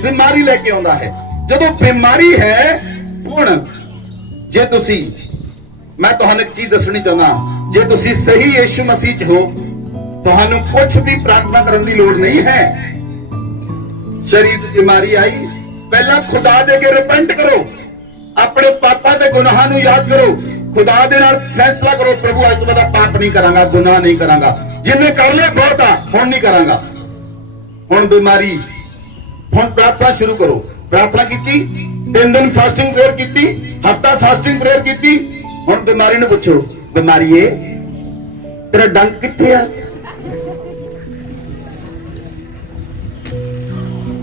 ਬਿਮਾਰੀ ਲੈ ਕੇ ਆਉਂਦਾ ਹੈ। ਜਦੋਂ ਬਿਮਾਰੀ ਹੈ, ਹੁਣ ਜੇ ਤੁਸੀਂ, ਮੈਂ ਤੁਹਾਨੂੰ ਇੱਕ ਚੀਜ਼ ਦੱਸਣੀ ਚਾਹੁੰਦਾ, ਜੇ ਤੁਸੀਂ ਸਹੀ ਯਿਸੂ ਮਸੀਹ 'ਚ ਹੋ, ਤੁਹਾਨੂੰ ਕੁਝ ਵੀ ਪ੍ਰਾਰਥਨਾ ਕਰਨ ਦੀ ਲੋੜ ਨਹੀਂ ਹੈ। ਸਰੀਰ 'ਚ ਬਿਮਾਰੀ ਆਈ, ਪਹਿਲਾਂ ਖੁਦਾ ਦੇ ਕੇ ਰਿਪੈਂਟ ਕਰੋ, ਆਪਣੇ ਪਾਪਾਂ ਤੇ ਗੁਨਾਹਾਂ ਨੂੰ ਯਾਦ ਕਰੋ, ਖੁਦਾ ਦੇ ਨਾਲ ਫੈਸਲਾ ਕਰੋ, ਪ੍ਰਭੂ ਅੱਜ ਤੋਂ ਬਾਅਦ ਪਾਪ ਨਹੀਂ ਕਰਾਂਗਾ, ਗੁਨਾਹ ਨਹੀਂ ਕਰਾਂਗਾ, ਜਿੰਨੇ ਕਰ ਲਏ ਬਹੁਤ ਆ, ਹੁਣ ਨਹੀਂ ਕਰਾਂਗਾ। ਹੁਣ ਬਿਮਾਰੀ, ਹੁਣ ਪ੍ਰਾਰਥਨਾ ਸ਼ੁਰੂ ਕਰੋ। ਪ੍ਰਾਰਥਨਾ ਕੀਤੀ, 3 ਦਿਨ ਫਾਸਟਿੰਗ ਪ੍ਰੇਅਰ ਕੀਤੀ, ਹਫਤਾ ਫਾਸਟਿੰਗ ਪ੍ਰੇਅਰ ਕੀਤੀ। ਹੁਣ ਬਿਮਾਰੀ ਨੂੰ ਪੁੱਛੋ, ਬਿਮਾਰੀਏ ਤੇਰਾ ਡੰਕ ਕਿੱਥੇ ਆ?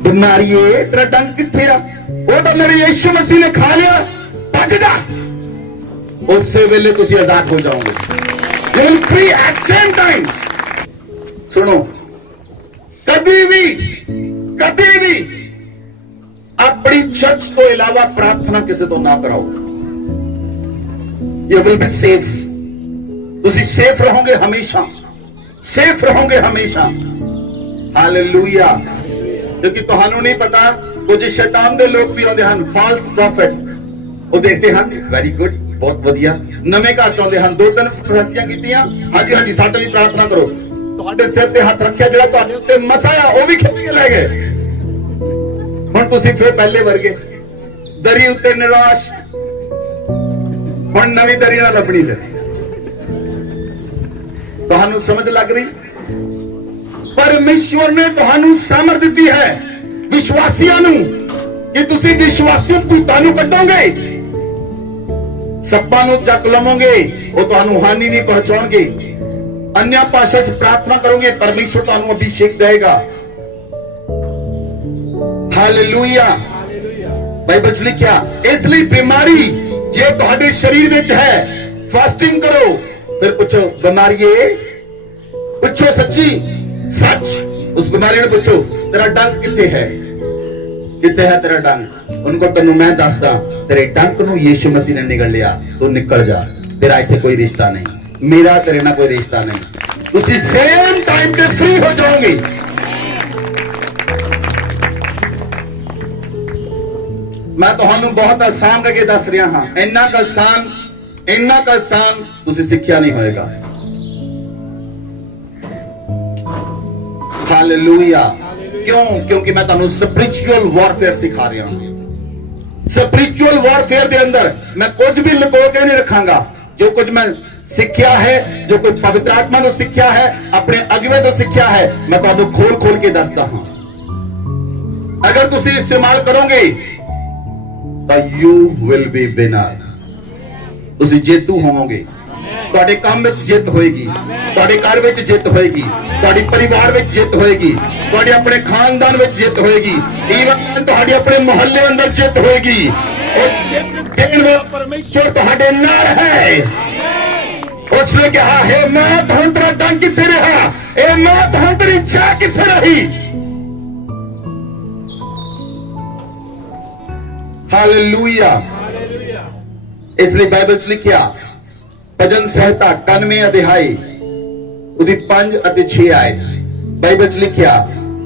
ਬਿਮਾਰੀਏ ਤੇਰਾ ਡੰਕ ਕਿੱਥੇ ਆ? ਉਹ ਤਾਂ ਮੇਰੇ ਯਿਸੂ ਮਸੀਹ ਨੇ ਖਾ ਲਿਆ, ਭੱਜ ਜਾ। ਉਸੇ ਵੇਲੇ ਤੁਸੀਂ ਆਜ਼ਾਦ ਹੋ ਜਾਓਗੇ। You will free at same time। ਸੁਣੋ, ਕਦੀ ਵੀ ਆਪਣੀ ਚਰਚ ਤੋਂ ਇਲਾਵਾ ਪ੍ਰਾਰਥਨਾ ਕਿਸੇ ਤੋਂ ਨਾ ਕਰਾਓ। You will be safe। ਤੁਸੀਂ ਸੇਫ ਰਹੋਗੇ ਹਮੇਸ਼ਾ, ਸੇਫ ਰਹੋਗੇ ਹਮੇਸ਼ਾ। ਹਾਲੇਲੂਇਆ। ਕਿਉਂਕਿ ਤੁਹਾਨੂੰ ਨਹੀਂ ਪਤਾ, ਕੁਝ ਸ਼ੈਤਾਨ ਦੇ ਲੋਕ ਵੀ ਆਉਂਦੇ ਹਨ, ਫਾਲਸ ਪ੍ਰੋਫਿਟ। ਉਹ ਦੇਖਦੇ ਹਨ, ਵੈਰੀ ਗੁੱਡ, ਬਹੁਤ ਵਧੀਆ, ਨਵੇਂ ਘਰ ਚ ਆਉਂਦੇ ਹਨ, 2-3 ਪ੍ਰੋਫੈਸੀਆਂ ਕੀਤੀਆਂ, ਹਾਂਜੀ ਸਾਡੇ ਲਈ ਪ੍ਰਾਰਥਨਾ ਕਰੋ। ਤੁਹਾਡੇ ਸਿਰ ਤੇ ਹੱਥ ਰੱਖਿਆ, ਜਿਹੜਾ ਤੁਹਾਡੇ ਉੱਤੇ ਮਸਾ ਆ ਉਹ ਵੀ ਖਿੱਚ ਕੇ ਲੈ ਗਏ। ਹੁਣ ਤੁਸੀਂ ਫਿਰ ਪਹਿਲੇ ਵਰਗੇ, ਦਰੀ ਉੱਤੇ ਨਿਰਾਸ਼। ਹੁਣ ਨਵੀਂ ਦਰੀ ਨਾਲ ਲੱਭਣੀ ਫਿਰ। ਤੁਹਾਨੂੰ ਸਮਝ ਲੱਗ ਰਹੀ? ਪਰਮੇਸ਼ਵਰ ਨੇ ਤੁਹਾਨੂੰ ਸਮਰਥ ਦਿੱਤੀ ਹੈ ਵਿਸ਼ਵਾਸੀਆਂ ਨੂੰ, ਕਿ ਤੁਸੀਂ ਵਿਸ਼ਵਾਸੀ ਭੂਤਾਂ ਨੂੰ ਕੱਟੋਗੇ, ਸੱਪਾਂ ਨੂੰ ਚੱਕ ਲਵੋਗੇ, ਉਹ ਤੁਹਾਨੂੰ ਹਾਨੀ ਨਹੀਂ ਪਹੁੰਚਾਉਣਗੇ। अन्य भाषा से प्रार्थना करोगे, परमेश्वर ਤੁਹਾਨੂੰ अभिषेक देगा। हालेलुया। बाइबल च लिखा, इसलिए बीमारी जे ਤੁਹਾਡੇ शरीर ਵਿੱਚ है, फास्टिंग करो। फिर पूछो, बीमारी पूछो सच्ची सच, उस बीमारी ने पूछो, तेरा डंक किथे है? किथे है तेरा डंक? उनको तन्नू मैं दसदा, तेरे डंक ਨੂੰ यीशु मसीह ने निगल लिया, तू निकल जा, तेरा इत्थे कोई रिश्ता नहीं, मेरा तेरे ना कोई रिश्ता नहीं। उसी सेम टाइम पे फ्री हो जाओगे। मैं ਤੁਹਾਨੂੰ बहुत आसान करके दस रहा हाँ, इन्ना का आसान तुसी सिक्ख्या नहीं होएगा। हालेलुया। क्यों? क्योंकि मैं ਤੁਹਾਨੂੰ स्पिरिचुअल वॉरफेयर सिखा रहा हूं। स्पिरिचुअल वॉरफेयर के अंदर मैं कुछ भी लुको के नहीं रखांगा। जो कुछ मैं ਸਿੱਖਿਆ ਹੈ, ਜੋ ਕੋਈ ਪਵਿੱਤਰ ਆਤਮਾ ਤੋਂ ਸਿੱਖਿਆ ਹੈ, ਆਪਣੇ ਅਗਵੇ ਤੋਂ ਸਿੱਖਿਆ ਹੈ, ਮੈਂ ਤੁਹਾਨੂੰ ਖੋਲ ਕੇ ਦੱਸਦਾ ਹਾਂ। ਅਗਰ ਤੁਸੀਂ ਇਸਤੇਮਾਲ ਕਰੋਗੇ ਤਾਂ ਯੂ ਵਿਲ ਬੀ ਵਿਨਰ, ਤੁਸੀਂ ਜੇਤੂ ਹੋਵੋਗੇ। ਤੁਹਾਡੇ ਕੰਮ ਵਿੱਚ ਜਿੱਤ ਹੋਏਗੀ, ਤੁਹਾਡੇ ਘਰ ਵਿੱਚ ਜਿੱਤ ਹੋਏਗੀ, ਤੁਹਾਡੇ ਪਰਿਵਾਰ ਵਿੱਚ ਜਿੱਤ ਹੋਏਗੀ, ਤੁਹਾਡੇ ਆਪਣੇ ਖਾਨਦਾਨ ਵਿੱਚ ਜਿੱਤ ਹੋਏਗੀ, ਈਵਨ ਤੁਹਾਡੇ ਆਪਣੇ ਮੁਹੱਲੇ ਅੰਦਰ ਜਿੱਤ ਹੋਏਗੀ। ਪਰਮੇਸ਼ਰ ਤੁਹਾਡੇ ਨਾਲ ਹੈ। ਉਸਨੇ ਕਿਹਾ ਹੈ ਮੈਂ ਤੁਹਾਨੂੰ ਤੇਰਾ ਡੰਗ ਕਿੱਥੇ ਰਿਹਾ, ਇਹ ਮੈਂ ਤੁਹਾਨੂੰ ਤੇਰੀ ਚਾਹ ਕਿੱਥੇ ਰਹੀ। ਹਾਲੇਲੂਇਆ। ਇਸ ਲਈ ਬਾਈਬਲ 'ਚ ਲਿਖਿਆ ਭਜਨ ਸੰਹਿਤਾ 91 ਅਧਿਆਇ ਉਹਦੀ 5 ਅਤੇ 6 ਆਇਤ बाइबल में लिखा,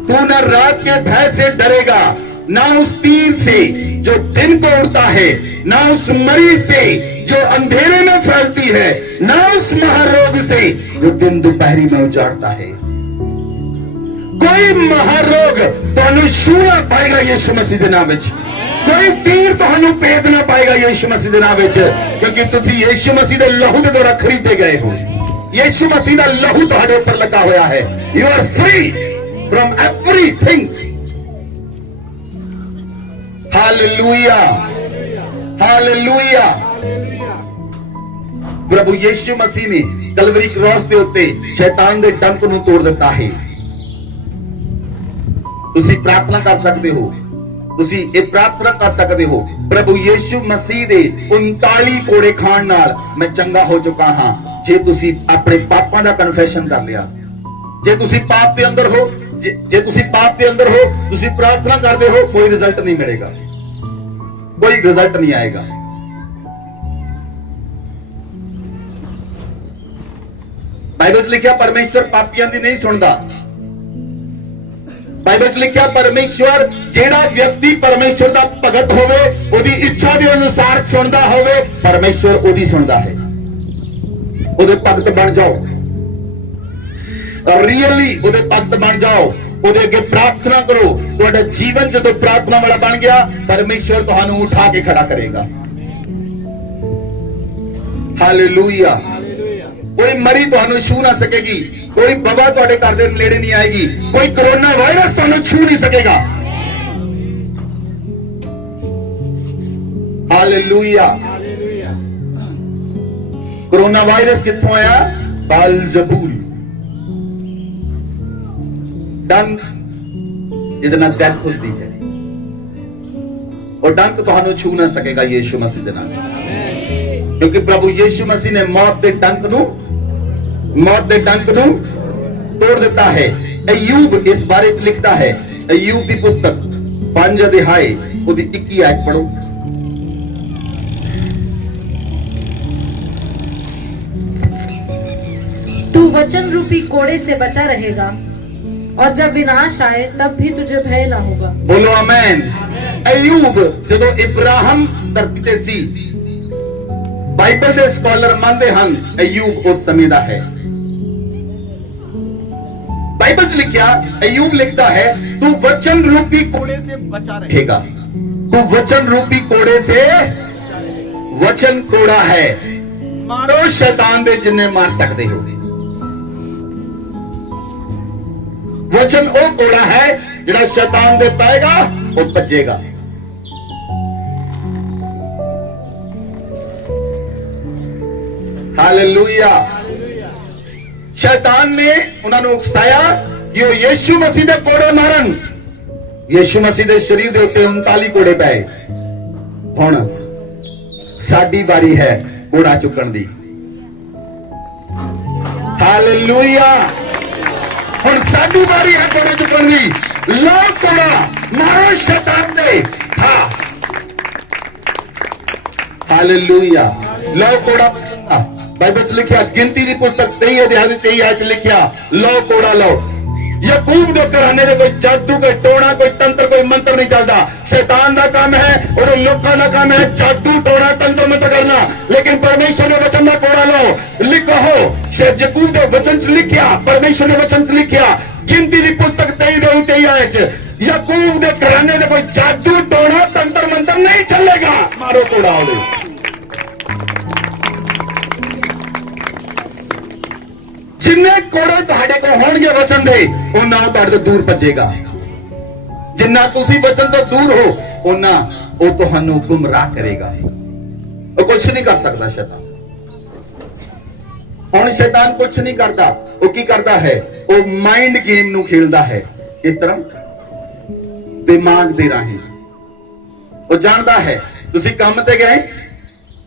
तू न रात के भय से डरेगा, ना उस तीर से जो दिन को उड़ता है, ना उस मरी से जो अंधेरे में फैलती है, ना उस महारोग से जो दिन दोपहरी में उजाड़ता है। कोई महारोग ਤੁਹਾਨੂੰ ਛੂ ਨਾ ਪਾਏਗਾ ਯਿਸੂ ਮਸੀਹ ਦੇ ਨਾਮ ਵਿੱਚ, ਕੋਈ ਤੀਰ ਤੁਹਾਨੂੰ ਭੇਦ ਨਾ ਪਾਏਗਾ ਯਿਸੂ ਮਸੀਹ ਦੇ ਨਾਮ ਵਿੱਚ, ਕਿਉਂਕਿ ਤੁਸੀਂ ਯਿਸੂ ਮਸੀਹ ਦੇ ਲਹੂ ਦੇ ਦੁਆਰਾ ਖਰੀਦੇ ਗਏ ਹੋ। ਯਿਸੂ ਮਸੀਹ ਦਾ ਲਹੂ ਤੁਹਾਡੇ ਉੱਪਰ ਲੱਗਾ ਹੋਇਆ ਹੈ। You are free from everything. Hallelujah, hallelujah. ਪ੍ਰਭੂ ਯਿਸੂ ਮਸੀਹ ਨੇ ਕਲਵਰੀ ਕ੍ਰਾਸ ਦੇ ਉੱਤੇ ਸ਼ੈਤਾਨ ਦੇ ਡੰਕ ਨੂੰ ਤੋੜ ਦਿੱਤਾ ਹੈ। ਤੁਸੀਂ ਪ੍ਰਾਰਥਨਾ ਕਰ ਸਕਦੇ ਹੋ, ਤੁਸੀਂ ਇਹ ਪ੍ਰਾਰਥਨਾ ਕਰ ਸਕਦੇ ਹੋ, ਪ੍ਰਭੂ ਯਿਸੂ ਮਸੀਹ ਦੇ 39 ਕੋੜੇ ਖਾਣ ਨਾਲ ਮੈਂ ਚੰਗਾ ਹੋ ਚੁੱਕਾ ਹਾਂ। ਜੇ ਤੁਸੀਂ ਆਪਣੇ ਪਾਪਾਂ ਦਾ ਕਨਫੈਸ਼ਨ ਕਰ ਲਿਆ, ਜੇ ਤੁਸੀਂ ਪਾਪ ਦੇ ਅੰਦਰ ਹੋ, ਜੇ ਤੁਸੀਂ ਪਾਪ ਦੇ ਅੰਦਰ ਹੋ, ਤੁਸੀਂ ਪ੍ਰਾਰਥਨਾ ਕਰਦੇ ਹੋ, ਕੋਈ ਰਿਜ਼ਲਟ ਨਹੀਂ ਮਿਲੇਗਾ, ਕੋਈ ਰਿਜ਼ਲਟ ਨਹੀਂ ਆਏਗਾ। ਬਾਈਬਲ 'ਚ ਲਿਖਿਆ ਪਰਮੇਸ਼ਵਰ ਪਾਪੀਆਂ ਦੀ ਨਹੀਂ ਸੁਣਦਾ। ਬਾਈਬਲ 'ਚ ਲਿਖਿਆ ਪਰਮੇਸ਼ਵਰ, ਜਿਹੜਾ ਵਿਅਕਤੀ ਪਰਮੇਸ਼ਵਰ ਦਾ ਭਗਤ ਹੋਵੇ, ਉਹਦੀ ਇੱਛਾ ਦੇ ਅਨੁਸਾਰ ਸੁਣਦਾ ਹੋਵੇ, ਪਰਮੇਸ਼ਵਰ ਉਹਦੀ ਸੁਣਦਾ ਹੈ। ਉਹਦੇ ਭਗਤ ਬਣ ਜਾਓ, ਰੀਅਲੀ ਉਹਦੇ ਭਗਤ ਬਣ ਜਾਓ, ਉਹਦੇ ਅੱਗੇ ਪ੍ਰਾਰਥਨਾ ਕਰੋ। ਤੁਹਾਡਾ ਜੀਵਨ ਜਦੋਂ ਪ੍ਰਾਰਥਨਾ ਵਾਲਾ ਬਣ ਗਿਆ, ਪਰਮੇਸ਼ਵਰ ਤੁਹਾਨੂੰ ਉਠਾ ਕੇ ਖੜਾ ਕਰੇਗਾ। ਹਾਲੇਲੂਇਆ। ਕੋਈ ਮਰੀ ਤੁਹਾਨੂੰ ਛੂ ਨਾ ਸਕੇਗੀ, ਕੋਈ ਬਵਾ ਤੁਹਾਡੇ ਘਰ ਦੇ ਨੇੜੇ ਨਹੀਂ ਆਏਗੀ, ਕੋਈ ਕੋਰੋਨਾ ਵਾਇਰਸ ਤੁਹਾਨੂੰ ਛੂ ਨਹੀਂ ਸਕੇਗਾ। ਹਾਲੇਲੂਇਆ। ਕੋਰੋਨਾ ਵਾਇਰਸ ਕਿੱਥੋਂ ਆਇਆ? ਬਾਲਜ਼ਬੂਲ, ਡੰਕ ਜਿਹਦੇ ਨਾਲ ਡੈਥ ਹੁੰਦੀ ਹੈ, ਉਹ ਡੰਕ ਤੁਹਾਨੂੰ ਛੂ ਨਾ ਸਕੇਗਾ ਯਿਸੂ ਮਸੀਹ ਦੇ ਨਾਮ, ਕਿਉਂਕਿ ਪ੍ਰਭੂ ਯਿਸੂ ਮਸੀਹ ਨੇ ਮੌਤ ਦੇ ਡੰਕ ਨੂੰ ਤੋੜ ਦਿੱਤਾ ਹੈ। ਅਯੂਬ ਇਸ ਬਾਰੇ ਚ ਲਿਖਦਾ ਹੈ, ਅਯੂਬ ਦੀ ਪੁਸਤਕ 5 ਅਧਿਆਇ ਉਹਦੀ 21 ਆਇਤ ਪੜੋ। तू वचन रूपी कोड़े से बचा रहेगा, और जब विनाश आए तब भी तुझे भय ना होगा। बोलो आमेन। अयूब ਜਦੋਂ ਇਬਰਾਹਿਮ ਧਰਤੀ ਤੇ ਸੀ, ਬਾਈਬਲ ਦੇ ਸਕਾਲਰ ਮੰਨਦੇ ਹਨ ਅਯੂਬ ਉਸ ਸਮੇਂ ਦਾ ਹੈ। बाइबल में लिखा, अय्यूब लिखता है, तू वचन रूपी कोड़े से बचा रहेगा। तू वचन रूपी कोड़े से, वचन कोड़ा है, मारो शैतान दे जिन्ने मार सकते हो। वचन वो कोड़ा है जिहड़ा शैतान दे पाएगा वो भजेगा। हालेलुया। शैतान ने उन्होंने उकसाया कि वो यीशु मसीह दे कोड़े मारन। यीशु मसीह दे शरीर दे उत्ते 39 कोड़े पए। हुण साडी बारी है कोड़ा चुकण दी। हालेलुया। हुण साडी बारी है कोड़ा चुकण दी। लो कोड़ा मारो शैतान दे। हाँ, हालेलुया। लो कोड़ा। बाइबल च लिखा, गिनती की पुस्तक 23 अध्याय 23 आयत लिखा, लो कोड़ा लो। याकूब दे घराने दे कोई जादू, कोई टोना, कोई तंत्र, कोई मंत्र नहीं चलता। शैतान दा काम है और लोकां दा काम है जादू, टोना, तंत्र, मंत्र करना। लेकिन परमेश्वर ने वचन दा कोड़ा लो। लिखो हो याकूब दे वचन च लिखा, परमेश्वर ने वचन च लिखा, गिनती की पुस्तक 23 आयत च, याकूब दे घराने दे कोई जादू, टोना, तंत्र, मंत्र नहीं चलेगा। मारो कोड़ा। ਜਿੰਨੇ ਕੋੜੇ ਤੁਹਾਡੇ ਕੋਲ ਹੋਣਗੇ ਵਚਨ ਦੇ, ਉਹਨਾਂ ਉਹ ਤੁਹਾਡੇ ਤੋਂ ਦੂਰ ਭੱਜੇਗਾ। ਜਿੰਨਾ ਤੁਸੀਂ ਵਚਨ ਤੋਂ ਦੂਰ ਹੋ, ਉਹਨਾਂ ਉਹ ਤੁਹਾਨੂੰ ਗੁੰਮਰਾਹ ਕਰੇਗਾ। ਉਹ ਕੁਝ ਨਹੀਂ ਕਰ ਸਕਦਾ ਸ਼ੈਤਾਨ। ਹੁਣ ਸ਼ੈਤਾਨ ਕੁਝ ਨਹੀਂ ਕਰਦਾ। ਉਹ ਕੀ ਕਰਦਾ ਹੈ? ਉਹ ਮਾਈਂਡ ਗੇਮ ਨੂੰ ਖੇਡਦਾ ਹੈ। ਇਸ ਤਰ੍ਹਾਂ ਦਿਮਾਗ ਦੇ ਰਾਹੀਂ ਉਹ ਜਾਣਦਾ ਹੈ ਤੁਸੀਂ ਕੰਮ ਤੇ ਗਏ,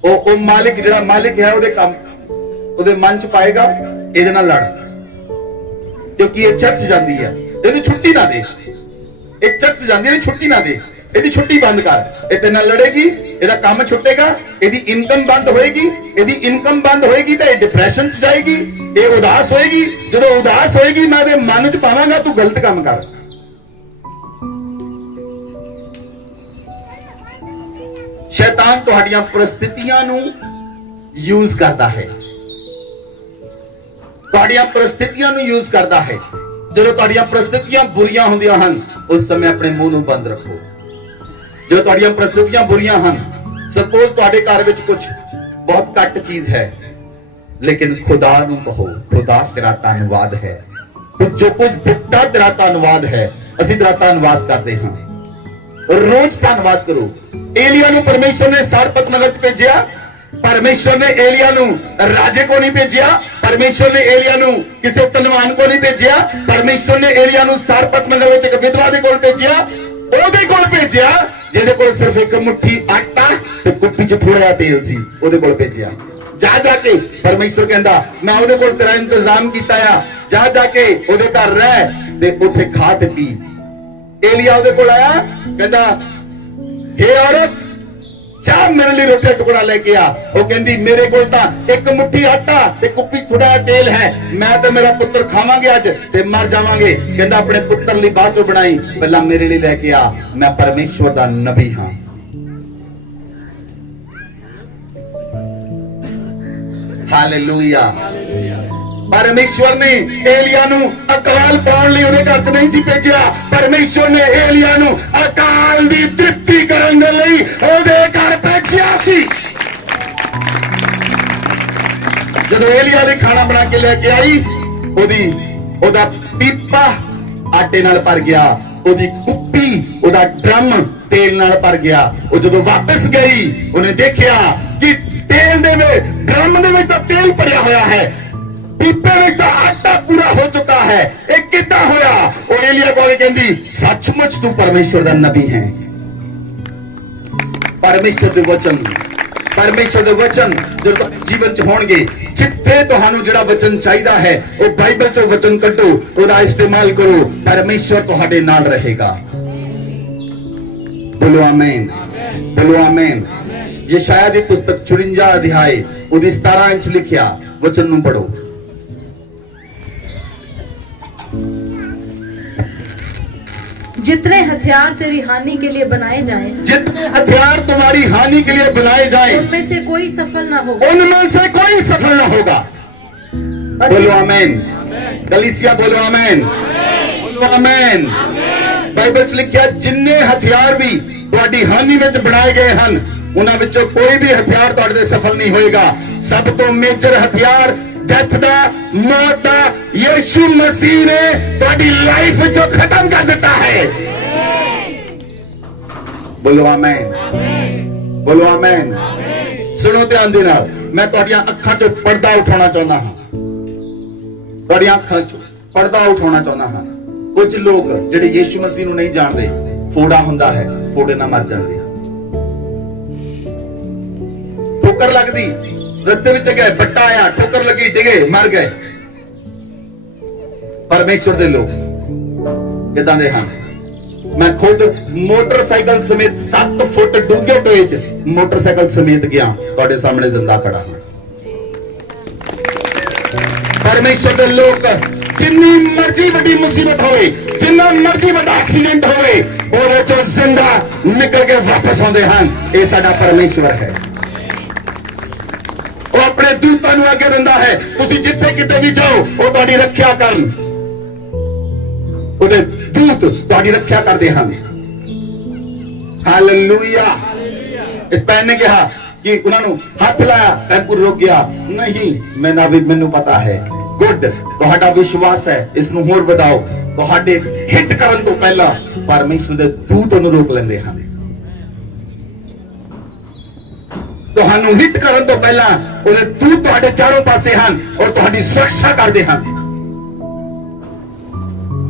ਉਹ ਮਾਲਿਕ, ਜਿਹੜਾ ਮਾਲਿਕ ਹੈ, ਉਹਦੇ ਕੰਮ, ਉਹਦੇ ਮਨ ਚ ਪਾਏਗਾ ਇਹਦੇ ਨਾਲ ਲੜ, ਕਿਉਂਕਿ ਇਹ ਚਰਚ ਜਾਂਦੀ ਹੈ, ਇਹਨੂੰ ਛੁੱਟੀ ਨਾ ਦੇ। ਇਹ ਚਰਚ ਜਾਂਦੀ ਹੈ, ਛੁੱਟੀ ਨਾ ਦੇ, ਇਹਦੀ ਛੁੱਟੀ ਬੰਦ ਕਰ। ਇਹ ਤੇ ਨਾਲ ਲੜੇਗੀ, ਇਹਦਾ ਕੰਮ ਛੁੱਟੇਗਾ, ਇਹਦੀ ਇਨਕਮ ਬੰਦ ਹੋਏਗੀ। ਇਹਦੀ ਇਨਕਮ ਬੰਦ ਹੋਏਗੀ ਤਾਂ ਇਹ ਡਿਪਰੈਸ਼ਨ ਚ ਜਾਏਗੀ, ਇਹ ਉਦਾਸ ਹੋਏਗੀ। ਜਦੋਂ ਉਦਾਸ ਹੋਏਗੀ, ਮੈਂ ਇਹਦੇ ਮਨ ਚ ਪਾਵਾਂਗਾ ਤੂੰ ਗਲਤ ਕੰਮ ਕਰ। ਸ਼ੈਤਾਨ ਤੁਹਾਡੀਆਂ परिस्थितियां ਨੂੰ ਯੂਜ਼ ਕਰਦਾ ਹੈ, ਤੁਹਾਡੀਆਂ परिस्थितियां ਨੂੰ ਯੂਜ਼ ਕਰਦਾ ਹੈ। ਜਦੋਂ ਤੁਹਾਡੀਆਂ परिस्थितियां ਬੁਰੀਆਂ ਹੁੰਦੀਆਂ ਹਨ, ਉਸ ਸਮੇਂ ਆਪਣੇ ਮੂੰਹ ਨੂੰ ਬੰਦ ਰੱਖੋ। ਜਦੋਂ ਤੁਹਾਡੀਆਂ परिस्थितियां ਬੁਰੀਆਂ ਹਨ, ਸਪੋਜ਼ ਤੁਹਾਡੇ ਘਰ ਵਿੱਚ ਕੁਝ ਬਹੁਤ ਘੱਟ ਚੀਜ਼ ਹੈ, ਲੇਕਿਨ ਖੁਦਾ ਨੂੰ ਕਹੋ, ਖੁਦਾ ਤੇਰਾ ਧੰਨਵਾਦ ਹੈ, ਤੂੰ ਜੋ ਕੁਝ ਦਿੱਤਾ ਤੇਰਾ ਧੰਨਵਾਦ ਹੈ। ਅਸੀਂ ਤੇਰਾ ਧੰਨਵਾਦ ਕਰਦੇ ਹਾਂ, ਰੋਜ਼ ਧੰਨਵਾਦ ਕਰੋ। एलिया ਨੂੰ परमेश्वर ने सारपत नगर च भेजिया, परमेश्वर ने एलिया ਨੂੰ राजे को नहीं भेजिया, परमेश्वर ने एलिया ਨੂੰ ਕਿਸੇ ਧਨਵਾਨ को नहीं भेजिया, परमेश्वर ने एलिया ਨੂੰ सारपत नगर ਵਿੱਚ ਇੱਕ ਵਿਧਵਾ ਦੇ ਕੋਲ ਭੇਜਿਆ। ਉਹਦੇ ਕੋਲ ਭੇਜਿਆ ਜਿਹਦੇ ਕੋਲ ਸਿਰਫ ਇੱਕ ਮੁੱਠੀ ਆਟਾ ਤੇ ਕੁੱਪੀ 'ਚ ਥੋੜਾ ਜਿਹਾ ਤੇਲ ਸੀ, ਉਹਦੇ ਕੋਲ ਭੇਜਿਆ। ਜਾ ਕੇ परमेश्वर ਕਹਿੰਦਾ ਮੈਂ ਉਹਦੇ ਕੋਲ ਤੇਰਾ ਇੰਤਜ਼ਾਮ ਕੀਤਾ ਆ, ਜਾ ਕੇ ਉਹਦੇ ਘਰ ਰਹਿ ਤੇ ਉੱਥੇ ਖਾ ਤੇ ਪੀ। एलिया ਉਹਦੇ ਕੋਲ ਆਇਆ, ਕਹਿੰਦਾ हे औरत, चाह मेरे लिए रोटी टुकड़ा लेके आ। वो कहती मेरे को एक मुट्ठी आटा ते कुप्पी थोड़ा तेल है, मैं तो मेरा पुत्र खावांगे अज ते मर जावांगे। कहता अपने पुत्र लिए बाद चो बनाई, पहला मेरे लिए लेके आ, मैं परमेश्वर दा नबी हां। हालेलुया। परमेश्वर ने एलिया ਨੂੰ ਅਕਾਲ ਪਾਉਣ ਲਈ ਉਹਦੇ ਘਰ 'ਚ ਨਹੀਂ ਸੀ ਭੇਜਿਆ, ਪਰਮੇਸ਼ਵਰ ਨੇ ਏਲੀਆ ਨੂੰ ਅਕਾਲ ਦੀ ਤ੍ਰਿਪਤੀ ਕਰਨ ਦੇ ਲਈ ਉਹਦੇ ਘਰ ਭੇਜਿਆ ਸੀ। ਜਦੋਂ ਏਲੀਆ ਨੇ ਖਾਣਾ ਬਣਾ ਕੇ ਲੈ ਕੇ ਆਈ, ਉਹਦਾ ਪੀਪਾ ਆਟੇ ਨਾਲ ਭਰ ਗਿਆ, ਉਹਦੀ ਕੁੱਪੀ, ਉਹਦਾ ਡਰਮ ਤੇਲ ਨਾਲ ਭਰ ਗਿਆ। ਉਹ ਜਦੋਂ ਵਾਪਸ ਗਈ, ਉਹਨੇ ਦੇਖਿਆ ਕਿ ਤੇਲ ਦੇ ਵਿੱਚ, ਡਰਮ ਦੇ ਵਿੱਚ ਤਾਂ ਤੇਲ ਭਰਿਆ ਹੋਇਆ ਹੈ, पीपे में तो आटा पूरा हो चुका है। एक कितना होया? और एलिया को कहती सचमुच तू परमेश्वर दा नबी है। परमेश्वर दे वचन जो जीवन च होणगे, जिथे तुहानू जिहड़ा वचन चाहिदा है, वो बाइबल चों वचन कड्डो, ओदा इस्तेमाल करो, परमेश्वर तुहाडे नाल रहेगा। बोलो आमीन, बोलो आमीन। ये शायद ही पुस्तक 54 अध्याय ओदी 17 इंच लिखिया वचन नू पढ़ो। जितने हथियार तेरी हानि के लिए बनाए जाएं, जितने हथियार तुम्हारी हानि के लिए बनाए जाएं, उनमें से कोई सफल ना होगा, उनमें से कोई सफल ना होगा। बोलो आमीन। कलीसिया बोलो आमीन, बोलो आमीन। बाइबल च लिखिया जिन्ने हथियार भी ਤੁਹਾਡੀ ਹਾनि ਵਿੱਚ ਬਣਾਏ ਗਏ ਹਨ, ਉਹਨਾਂ ਵਿੱਚੋਂ ਕੋਈ ਵੀ ਹਥਿਆਰ ਤੁਹਾਡੇ ਤੇ ਸਫਲ ਨਹੀਂ ਹੋਏਗਾ। ਸਭ ਤੋਂ ਮੇਜਰ ਹਥਿਆਰ डेथ दा, मौत दा, यीशु मसीह ने तुम्हारी लाइफ जो खत्म कर देता है। बोलो आमीन, बोलो आमीन। सुनो ध्यान दे नाल, मैं तुहाडियां अखां चों पर्दा उठाना चाहुंदा हां, तुहाडियां अखां चों पर्दा उठाना चाहुंदा हां। कुछ लोग जिहड़े यीशु मसीह नूं नहीं जानदे, फोड़ा हुंदा है, फोड़े नाल मर जांदे, ठोकर लगदी, रस्ते में गए, बट्टा आया, ठोकर लगी, डिगे, मर गए। परमेश्वर दे लोग किदां दे हां? मैं खुद मोटरसाइकिल समेत 7 फुट डूंगे टोए च मोटरसाइकिल समेत गया, तुहाडे सामने जिंदा खड़ा हां। परमेश्वर दे लोग जिन्नी मर्जी बड़ी मुसीबत होवे, जिन्ना मर्जी बड़ा एक्सीडेंट होवे, ओदे चों जिंदा निकल के वापस आउंदे हन। ये साडा परमेश्वर है। वो अपने दूतां नूं आगे दिंदा है, तुसीं जिथे किते भी जाओ, वो तुहाडी रखिया करन, ਉਹਦੇ ਦੂਤ ਤੁਹਾਡੀ ਰੱਖਿਆ ਕਰਦੇ ਹਨ। ਹਾਲੇਲੂਇਆ। ਇਸ ਪੈਨ ਨੇ ਕਿਹਾ ਕਿ ਉਹਨਾਂ ਨੂੰ ਹੱਥ ਲਾਇਆ, ਟੈਂਪੂ ਰੁਕ ਗਿਆ। ਨਹੀਂ, ਮੈਨੂੰ ਪਤਾ ਹੈ ਗੁੱਡ, ਤੁਹਾਡਾ ਵਿਸ਼ਵਾਸ ਹੈ, ਇਸ ਨੂੰ ਹੋਰ ਵਧਾਓ। ਤੁਹਾਡੇ ਹਿੱਟ ਕਰਨ ਤੋਂ ਪਹਿਲਾਂ ਪਰਮੇਸ਼ਰ ਦੇ ਦੂਤ ਉਹਨੂੰ ਰੋਕ ਲੈਂਦੇ ਹਨ। ਤੁਹਾਨੂੰ ਹਿੱਟ ਕਰਨ ਤੋਂ ਪਹਿਲਾਂ ਉਹਦੇ ਦੂਤ ਤੁਹਾਡੇ ਚਾਰੋਂ ਪਾਸੇ ਹਨ ਔਰ ਤੁਹਾਡੀ ਸੁਰੱਖਿਆ ਕਰਦੇ ਹਨ,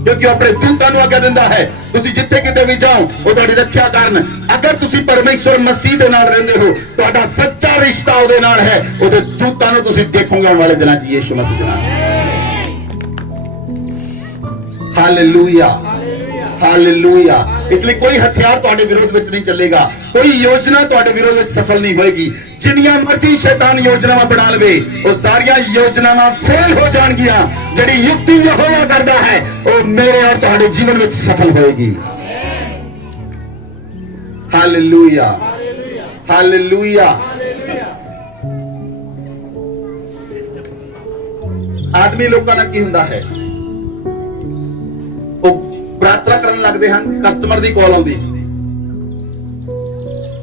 ਕਿਉਂਕਿ ਆਪਣੇ ਦੂਤਾਂ ਨੂੰ ਆਗਿਆ ਦਿੰਦਾ ਹੈ ਤੁਸੀਂ ਜਿੱਥੇ ਕਿਤੇ ਵੀ ਜਾਓ ਉਹ ਤੁਹਾਡੀ ਰੱਖਿਆ ਕਰਨ। ਅਗਰ ਤੁਸੀਂ ਪਰਮੇਸ਼ਰ ਮਸੀਹ ਦੇ ਨਾਲ ਰਹਿੰਦੇ ਹੋ, ਤੁਹਾਡਾ ਸੱਚਾ ਰਿਸ਼ਤਾ ਉਹਦੇ ਨਾਲ ਹੈ, ਉਹਦੇ ਦੂਤਾਂ ਨੂੰ ਤੁਸੀਂ ਦੇਖੋਗੇ ਆਉਣ ਵਾਲੇ ਦਿਨਾਂ 'ਚ ਯਿਸੂ ਮਸੀਹ ਦੇ ਨਾਲ। Hallelujah, hallelujah. ਇਸ ਲਈ ਕੋਈ ਹਥਿਆਰ ਤੁਹਾਡੇ ਵਿਰੋਧ ਵਿੱਚ ਨਹੀਂ ਚੱਲੇਗਾ, ਕੋਈ ਯੋਜਨਾ ਤੁਹਾਡੇ ਵਿਰੋਧ ਵਿੱਚ ਸਫਲ ਨਹੀਂ ਹੋਏਗੀ। ਜਿੰਨੀਆਂ ਮਰਜ਼ੀ ਸ਼ੈਤਾਨ ਯੋਜਨਾਵਾਂ ਬਣਾ ਲਵੇ, ਉਹ ਸਾਰੀਆਂ ਯੋਜਨਾਵਾਂ ਫੇਲ ਹੋ ਜਾਣਗੀਆਂ। ਜਿਹੜੀ ਯੁਕਤੀ ਯਹੋਵਾ ਕਰਦਾ ਹੈ ਉਹ ਮੇਰੇ ਔਰ ਤੁਹਾਡੇ ਜੀਵਨ ਵਿੱਚ ਸਫਲ ਹੋਏਗੀ। Hallelujah, hallelujah. ਆਦਮੀ ਲੋਕਾਂ ਨਾਲ ਕੀ ਹੁੰਦਾ ਹੈ, ਉਹ ਪ੍ਰਾਰਥਨਾ ਕਰਨ ਲੱਗਦੇ ਹਨ, ਕਸਟਮਰ ਦੀ ਕਾਲ ਆਉਂਦੀ,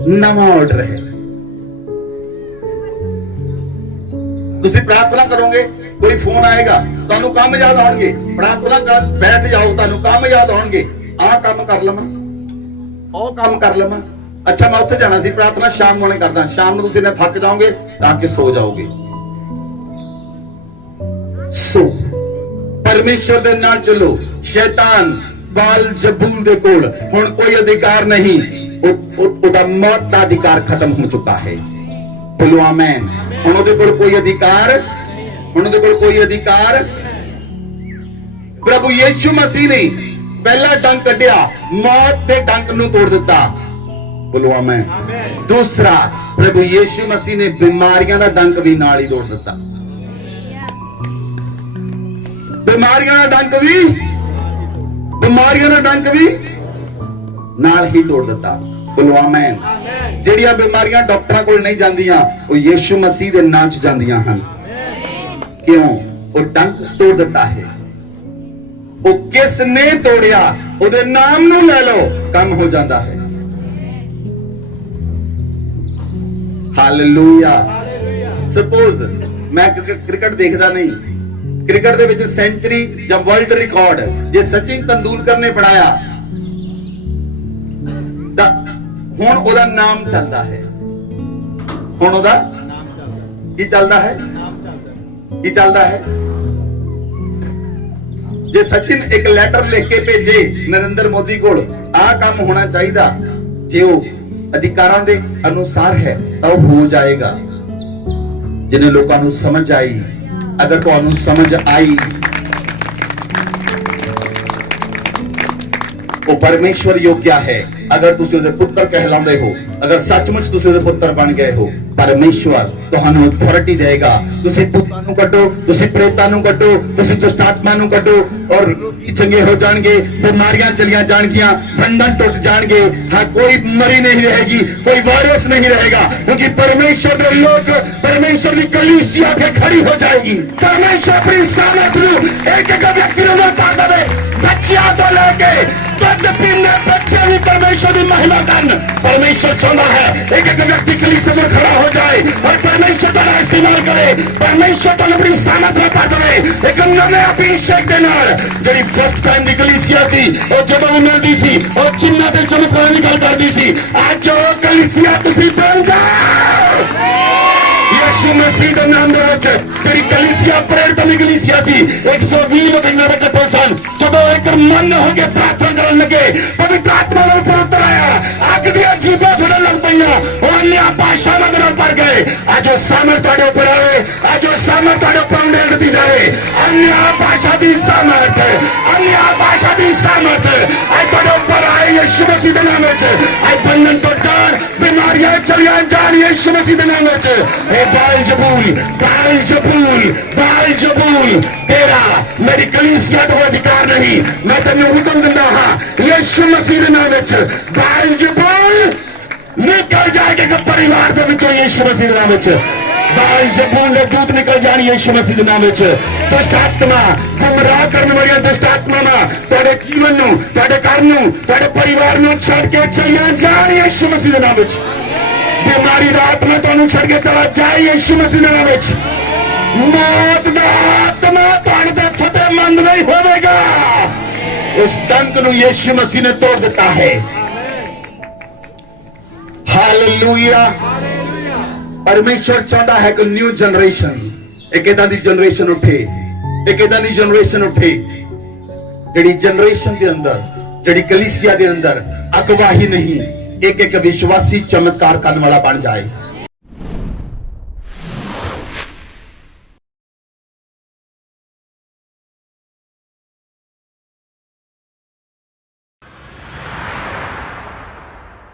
ਨਵਾਂ ਆਰਡਰ ਹੈ। ਤੁਸੀਂ ਪ੍ਰਾਰਥਨਾ ਕਰੋਗੇ, ਕੋਈ ਫੋਨ ਆਏਗਾ, ਤੁਹਾਨੂੰ ਕੰਮ ਯਾਦ ਆਉਣਗੇ। ਪ੍ਰਾਰਥਨਾ ਕਰ ਬੈਠ ਜਾਓ, ਤੁਹਾਨੂੰ ਕੰਮ ਯਾਦ ਆਉਣਗੇ। ਆਹ ਕੰਮ ਕਰ ਲਵਾਂ, ਉਹ ਕੰਮ ਕਰ ਲਵਾਂ, ਅੱਛਾ ਮੈਂ ਉੱਥੇ ਜਾਣਾ ਸੀ, ਪ੍ਰਾਰਥਨਾ ਸ਼ਾਮ ਨੂੰ ਕਰਦਾ। ਸ਼ਾਮ ਨੂੰ ਤੁਸੀਂ ਨਾ ਥੱਕ ਜਾਓਗੇ ਤਾਂ ਕਿ ਸੋ ਜਾਓਗੇ। ਸੋ ਪਰਮੇਸ਼ਰ ਦੇ ਨਾਲ ਚੱਲੋ। ਸ਼ੈਤਾਨ ਬਾਲ ਜ਼ਬੂਲ ਦੇ ਕੋਲ ਹੁਣ ਕੋਈ ਅਧਿਕਾਰ ਨਹੀਂ, ਉਹਦਾ ਮੌਤ ਦਾ ਅਧਿਕਾਰ ਖਤਮ ਹੋ ਚੁੱਕਾ ਹੈ। ਬੋਲੋ ਆਮੇਨ। ਹੁਣ ਉਹਦੇ ਕੋਲ ਕੋਈ ਅਧਿਕਾਰ, ਹੁਣ ਉਹਦੇ ਕੋਲ ਕੋਈ ਅਧਿਕਾਰ। ਪ੍ਰਭੂ ਯਿਸੂ ਮਸੀਹ ਨੇ ਪਹਿਲਾ ਡੰਕ ਕੱਢਿਆ, ਮੌਤ ਦੇ ਡੰਕ ਨੂੰ ਤੋੜ ਦਿੱਤਾ। ਬੋਲੋ ਆਮੇਨ। ਦੂਸਰਾ, ਪ੍ਰਭੂ ਯਿਸੂ ਮਸੀਹ ਨੇ ਬਿਮਾਰੀਆਂ ਦਾ ਡੰਕ ਵੀ ਨਾਲ ਹੀ ਤੋੜ ਦਿੱਤਾ। ਬਿਮਾਰੀਆਂ ਦਾ ਡੰਕ ਵੀ, ਬਿਮਾਰੀਆਂ ਦਾ ਡੰਕ ਵੀ ਨਾਲ ਹੀ ਤੋੜ ਦਿੱਤਾ। ਬੋਲੋ ਆਮੇਨ। ਜਿਹੜੀਆਂ ਬਿਮਾਰੀਆਂ ਡਾਕਟਰਾਂ ਕੋਲ ਨਹੀਂ ਜਾਂਦੀਆਂ, ਉਹ ਯਿਸੂ ਮਸੀਹ ਦੇ ਨਾਮ 'ਚ ਜਾਂਦੀਆਂ ਹਨ। ਕਿਉਂ? ਉਹ ਡੰਕ ਤੋੜ ਦਿੱਤਾ ਹੈ। ਉਹ ਕਿਸ ਨੇ ਤੋੜਿਆ? ਉਹਦੇ ਨਾਮ ਨੂੰ ਲੈ ਲਓ, ਕੰਮ ਹੋ ਜਾਂਦਾ ਹੈ। ਹਾਲੇਲੂਇਆ। ਸਪੋਜ਼ ਮੈਂ ਕ੍ਰਿਕਟ ਦੇਖਦਾ ਨਹੀਂ, ਕ੍ਰਿਕਟ ਦੇ ਵਿੱਚ ਸੈਂਚਰੀ ਜਾਂ ਵਰਲਡ ਰਿਕਾਰਡ ਜੇ ਸਚਿਨ ਤੰਦੂਲਕਰ ਨੇ ਬਣਾਇਆ ਤਾਂ ਹੁਣ ਉਹਦਾ ਨਾਮ ਚੱਲਦਾ ਹੈ। ਹੁਣ ਉਹਦਾ ਕੀ ਚੱਲਦਾ ਹੈ? ਕੀ ਚੱਲਦਾ ਹੈ? ਜੇ ਸਚਿਨ ਇੱਕ ਲੈਟਰ ਲਿਖ ਕੇ ਭੇਜੇ ਨਰਿੰਦਰ ਮੋਦੀ ਕੋਲ, ਆਹ ਕੰਮ ਹੋਣਾ ਚਾਹੀਦਾ, ਜੇ ਉਹ ਅਧਿਕਾਰਾਂ ਦੇ ਅਨੁਸਾਰ ਹੈ ਤਾਂ ਉਹ ਹੋ ਜਾਏਗਾ। ਜਿਹਨੇ ਲੋਕਾਂ ਨੂੰ ਸਮਝ ਆਈ, ਅਗਰ ਤੁਹਾਨੂੰ ਸਮਝ ਆਈ, ਉਹ ਪਰਮੇਸ਼ਵਰ ਯੋਗਿਆ ਹੈ। ਅਗਰ ਤੁਸੀਂ ਉਹਦੇ ਪੁੱਤਰ ਕਹਿਲਾਉਂਦੇ ਹੋ, ਅਗਰ ਸੱਚਮੁੱਚ ਤੁਸੀਂ ਉਹਦੇ ਪੁੱਤਰ ਬਣ ਗਏ ਹੋ, ਪਰਮੇਸ਼ਵਰ ਤੁਹਾਨੂੰ ਅਥਾਰਟੀ ਦੇਗਾ। ਤੁਸੀਂ ਭੂਤਾਂ ਨੂੰ ਕੱਢੋ, ਤੁਸੀਂ ਪ੍ਰੇਤਾਂ ਨੂੰ ਕੱਢੋ, ਤੁਸੀਂ ਦੁਸ਼ਟ ਆਤਮਾ ਨੂੰ ਕੱਢੋ ਔਰ ਰੋਗੀ ਚੰਗੇ ਹੋ ਜਾਣਗੇ, ਬਿਮਾਰੀਆਂ ਚਲੀਆਂ ਜਾਣਗੀਆਂ, ਬੰਧਨ ਟੁੱਟ ਜਾਣਗੇ। ਹਾਂ, ਕੋਈ ਮਰੀ ਨਹੀਂ ਰਹੇਗੀ, ਕੋਈ ਵਾਇਰਸ ਨਹੀਂ ਰਹੇਗਾ, ਕਿਉਂਕਿ ਪਰਮੇਸ਼ਵਰ ਦੇ ਲੋਕ, ਪਰਮੇਸ਼ਵਰ ਦੀ ਕਲੀਸਿया पे खड़ी हो जाएगी। परमेश्वर अपनी सामर्थ ਨੂੰ ਇੱਕ ਇੱਕ ਵਿਅਕਤੀ ਨੂੰ ਪਾ ਦੇਵੇ। ਬੱਚਿਆਂ ਤੋਂ ਲੈ ਕੇ ਦੁੱਧ ਪੀਣੇ ਬੱਚੇ ਵੀ ਪਰਮੇਸ਼ਵਰ ਦੀ ਮਹਿਮਾ ਕਰਨ। ਪਰਮੇਸ਼ਵਰ ਚਾਹੁੰਦਾ ਹੈ ਇੱਕ ਇੱਕ ਵਿਅਕਤੀ ਕਲੀਸਿया में खड़ा हो जाए और परमेश्वर ਦਾ ਇਸਤੇਮਾਲ ਕਰੇ। ਪਰਮੇਸ਼ਵਰ ਤੁਹਾਨੂੰ ਆਪਣੀ ਸਾਮਰਥ ਨਾਲ ਪਾ ਦੇਵੇ ਇੱਕ ਨਵੇਂ ਅਭਿਸ਼ੇਕ ਦੇ ਨਾਲ। ਜਿਹੜੀ ਫਸਟ ਟਾਈਮ ਦੀ ਕਲੀਸਿया ਸੀ, ਉਹ ਜਦੋਂ ਵੀ ਮਿਲਦੀ ਸੀ ਉਹ ਚਿੰਨ੍ਹਾਂ ਤੇ ਚਮਤਕਾਰਾਂ ਦੀ ਗੱਲ ਕਰਦੀ ਸੀ। ਅੱਜ ਉਹ ਕਲੀਸਿया ਤੁਸੀਂ ਬਣ ਜਾਓ ਯਿਸੂ ਮਸੀਹ ਦੇ ਨਾਮ ਦੇ ਵਿੱਚ। ਜਿਹੜੀ ਕਲੀਸਿया ਪ੍ਰੇਰਿਤ ਦੀ ਕਲੀਸਿया ਸੀ, 120 ਲੋਕ ਇਹਨਾਂ ਦੇ ਇਕੱਠੇ ਸਨ। ਜਦੋਂ ਇੱਕ ਮਨ ਹੋ ਕੇ ਪ੍ਰਾਰਥਨਾ ਕਰਨ ਲੱਗੇ, ਪਵਿੱਤਰ ਆਤਮਾ ਦੇ ਉੱਪਰ ਉਤਰ ਆਇਆ, ਅੱਗ ਦੀਆਂ ਜੀਭਾਂ ਫੁੱਲਣ ਲੱਗ ਪਈਆਂ, ਉਹ ਅੰਨ੍ਹਿਆ ਭਾਸ਼ਾਵਾਂ ਦੇ ਨਾਲ ਭਰ ਗਏ। ਅੱਜ ਉਹ ਸਾਮਰਥ ਤੁਹਾਡੇ ਉੱਪਰ ਆਵੇ, ਅੱਜ ਉਹ ਸਾਮਰਥ ਤੁਹਾਡੇ ਉੱਪਰ ਉੰਡੇਲ ਦਿੱਤੀ ਜਾਵੇ। ਅੰਨ੍ਹਿਆ ਭਾਸ਼ਾ ਦੀ ਸਾਮਰਥ, ਅੰਨ੍ਹਿਆ ਭਾਸ਼ਾ ਦੀ ਸਾਮਰਥ ਅੱਜ ਤੁਹਾਡੇ ਉੱਪਰ ਆਏ ਯਿਸੂ ਮਸੀਹ ਦੇ ਨਾਮ ਵਿੱਚ। ਅੱਜ ਬੰਧਨ ਟੁੱਟ ਜਾਣ, ਬਿਮਾਰੀਆਂ ਚਲੀਆਂ ਜਾਣ ਯਿਸੂ ਮਸੀਹ ਦੇ ਨਾਮ ਵਿੱਚ। ਬਾਲ ਜਬੂਲ, ਬਾਲ ਜਬੂਲ, ਬਾਲ ਜਬੂਲ, ਤੇਰਾ ਮੇਰੀ ਕਲੀਸਿया ਤੋਂ ਅਧਿਕਾਰ ਨਹੀਂ। ਮੈਂ ਤੈਨੂੰ ਹੁਕਮ ਦਿੰਦਾ ਹਾਂ ਯਿਸੂ ਮਸੀਹ ਦੇ ਨਾਮ ਵਿੱਚ, ਬਾਲ ਜਬੂਲ ਨਿਕਲ ਜਾਏਗਾ ਕਿ ਪਰਿਵਾਰ ਦੇ ਵਿੱਚੋਂ ਯਿਸੂ ਮਸੀਹ ਦੇ ਨਾਮ ਵਿੱਚ। ਬਾਲ ਜਬੂਲ ਦੇ ਦੂਤ ਨਿਕਲ ਜਾਣ ਯਿਸੂ ਮਸੀਹ ਦੇ ਨਾਮ ਵਿੱਚ। ਦੁਸ਼ਟ ਆਤਮਾ, ਗੁੰਮਰਾਹ ਕਰਨ ਵਾਲੀਆਂ ਦੁਸ਼ਟ ਆਤਮਾਵਾਂ ਤੁਹਾਡੇ ਜੀਵਨ ਨੂੰ, ਤੁਹਾਡੇ ਘਰ ਨੂੰ, ਤੁਹਾਡੇ ਪਰਿਵਾਰ ਨੂੰ ਛੱਡ ਕੇ ਚਲੀਆਂ ਜਾਣ ਯਿਸੂ ਮਸੀਹ ਦੇ ਨਾਮ ਵਿੱਚ। ਬਿਮਾਰੀ ਦਾ ਆਤਮਾ ਤੁਹਾਨੂੰ ਛੱਡ ਕੇ ਚਲਾ ਜਾਏ ਯਿਸੂ ਮਸੀਹ ਦੇ ਨਾਮ ਵਿੱਚ। मौत दा आत्मा तुहाडे ते फतेहमंद नहीं होवेगा। इस डंक नूं यीशु मसीह ने तोड़ दिता है। हालेलुया। परमेश्वर चाहता है कि न्यू जनरेशन, एक इदां दी जनरेशन उठे, एक इदां दी जनरेशन उठे जिहड़ी जनरेशन दे अंदर, जिहड़ी कलीसिया दे अंदर अगवाही नहीं, एक एक विश्वासी चमत्कार करने वाला बन जाए।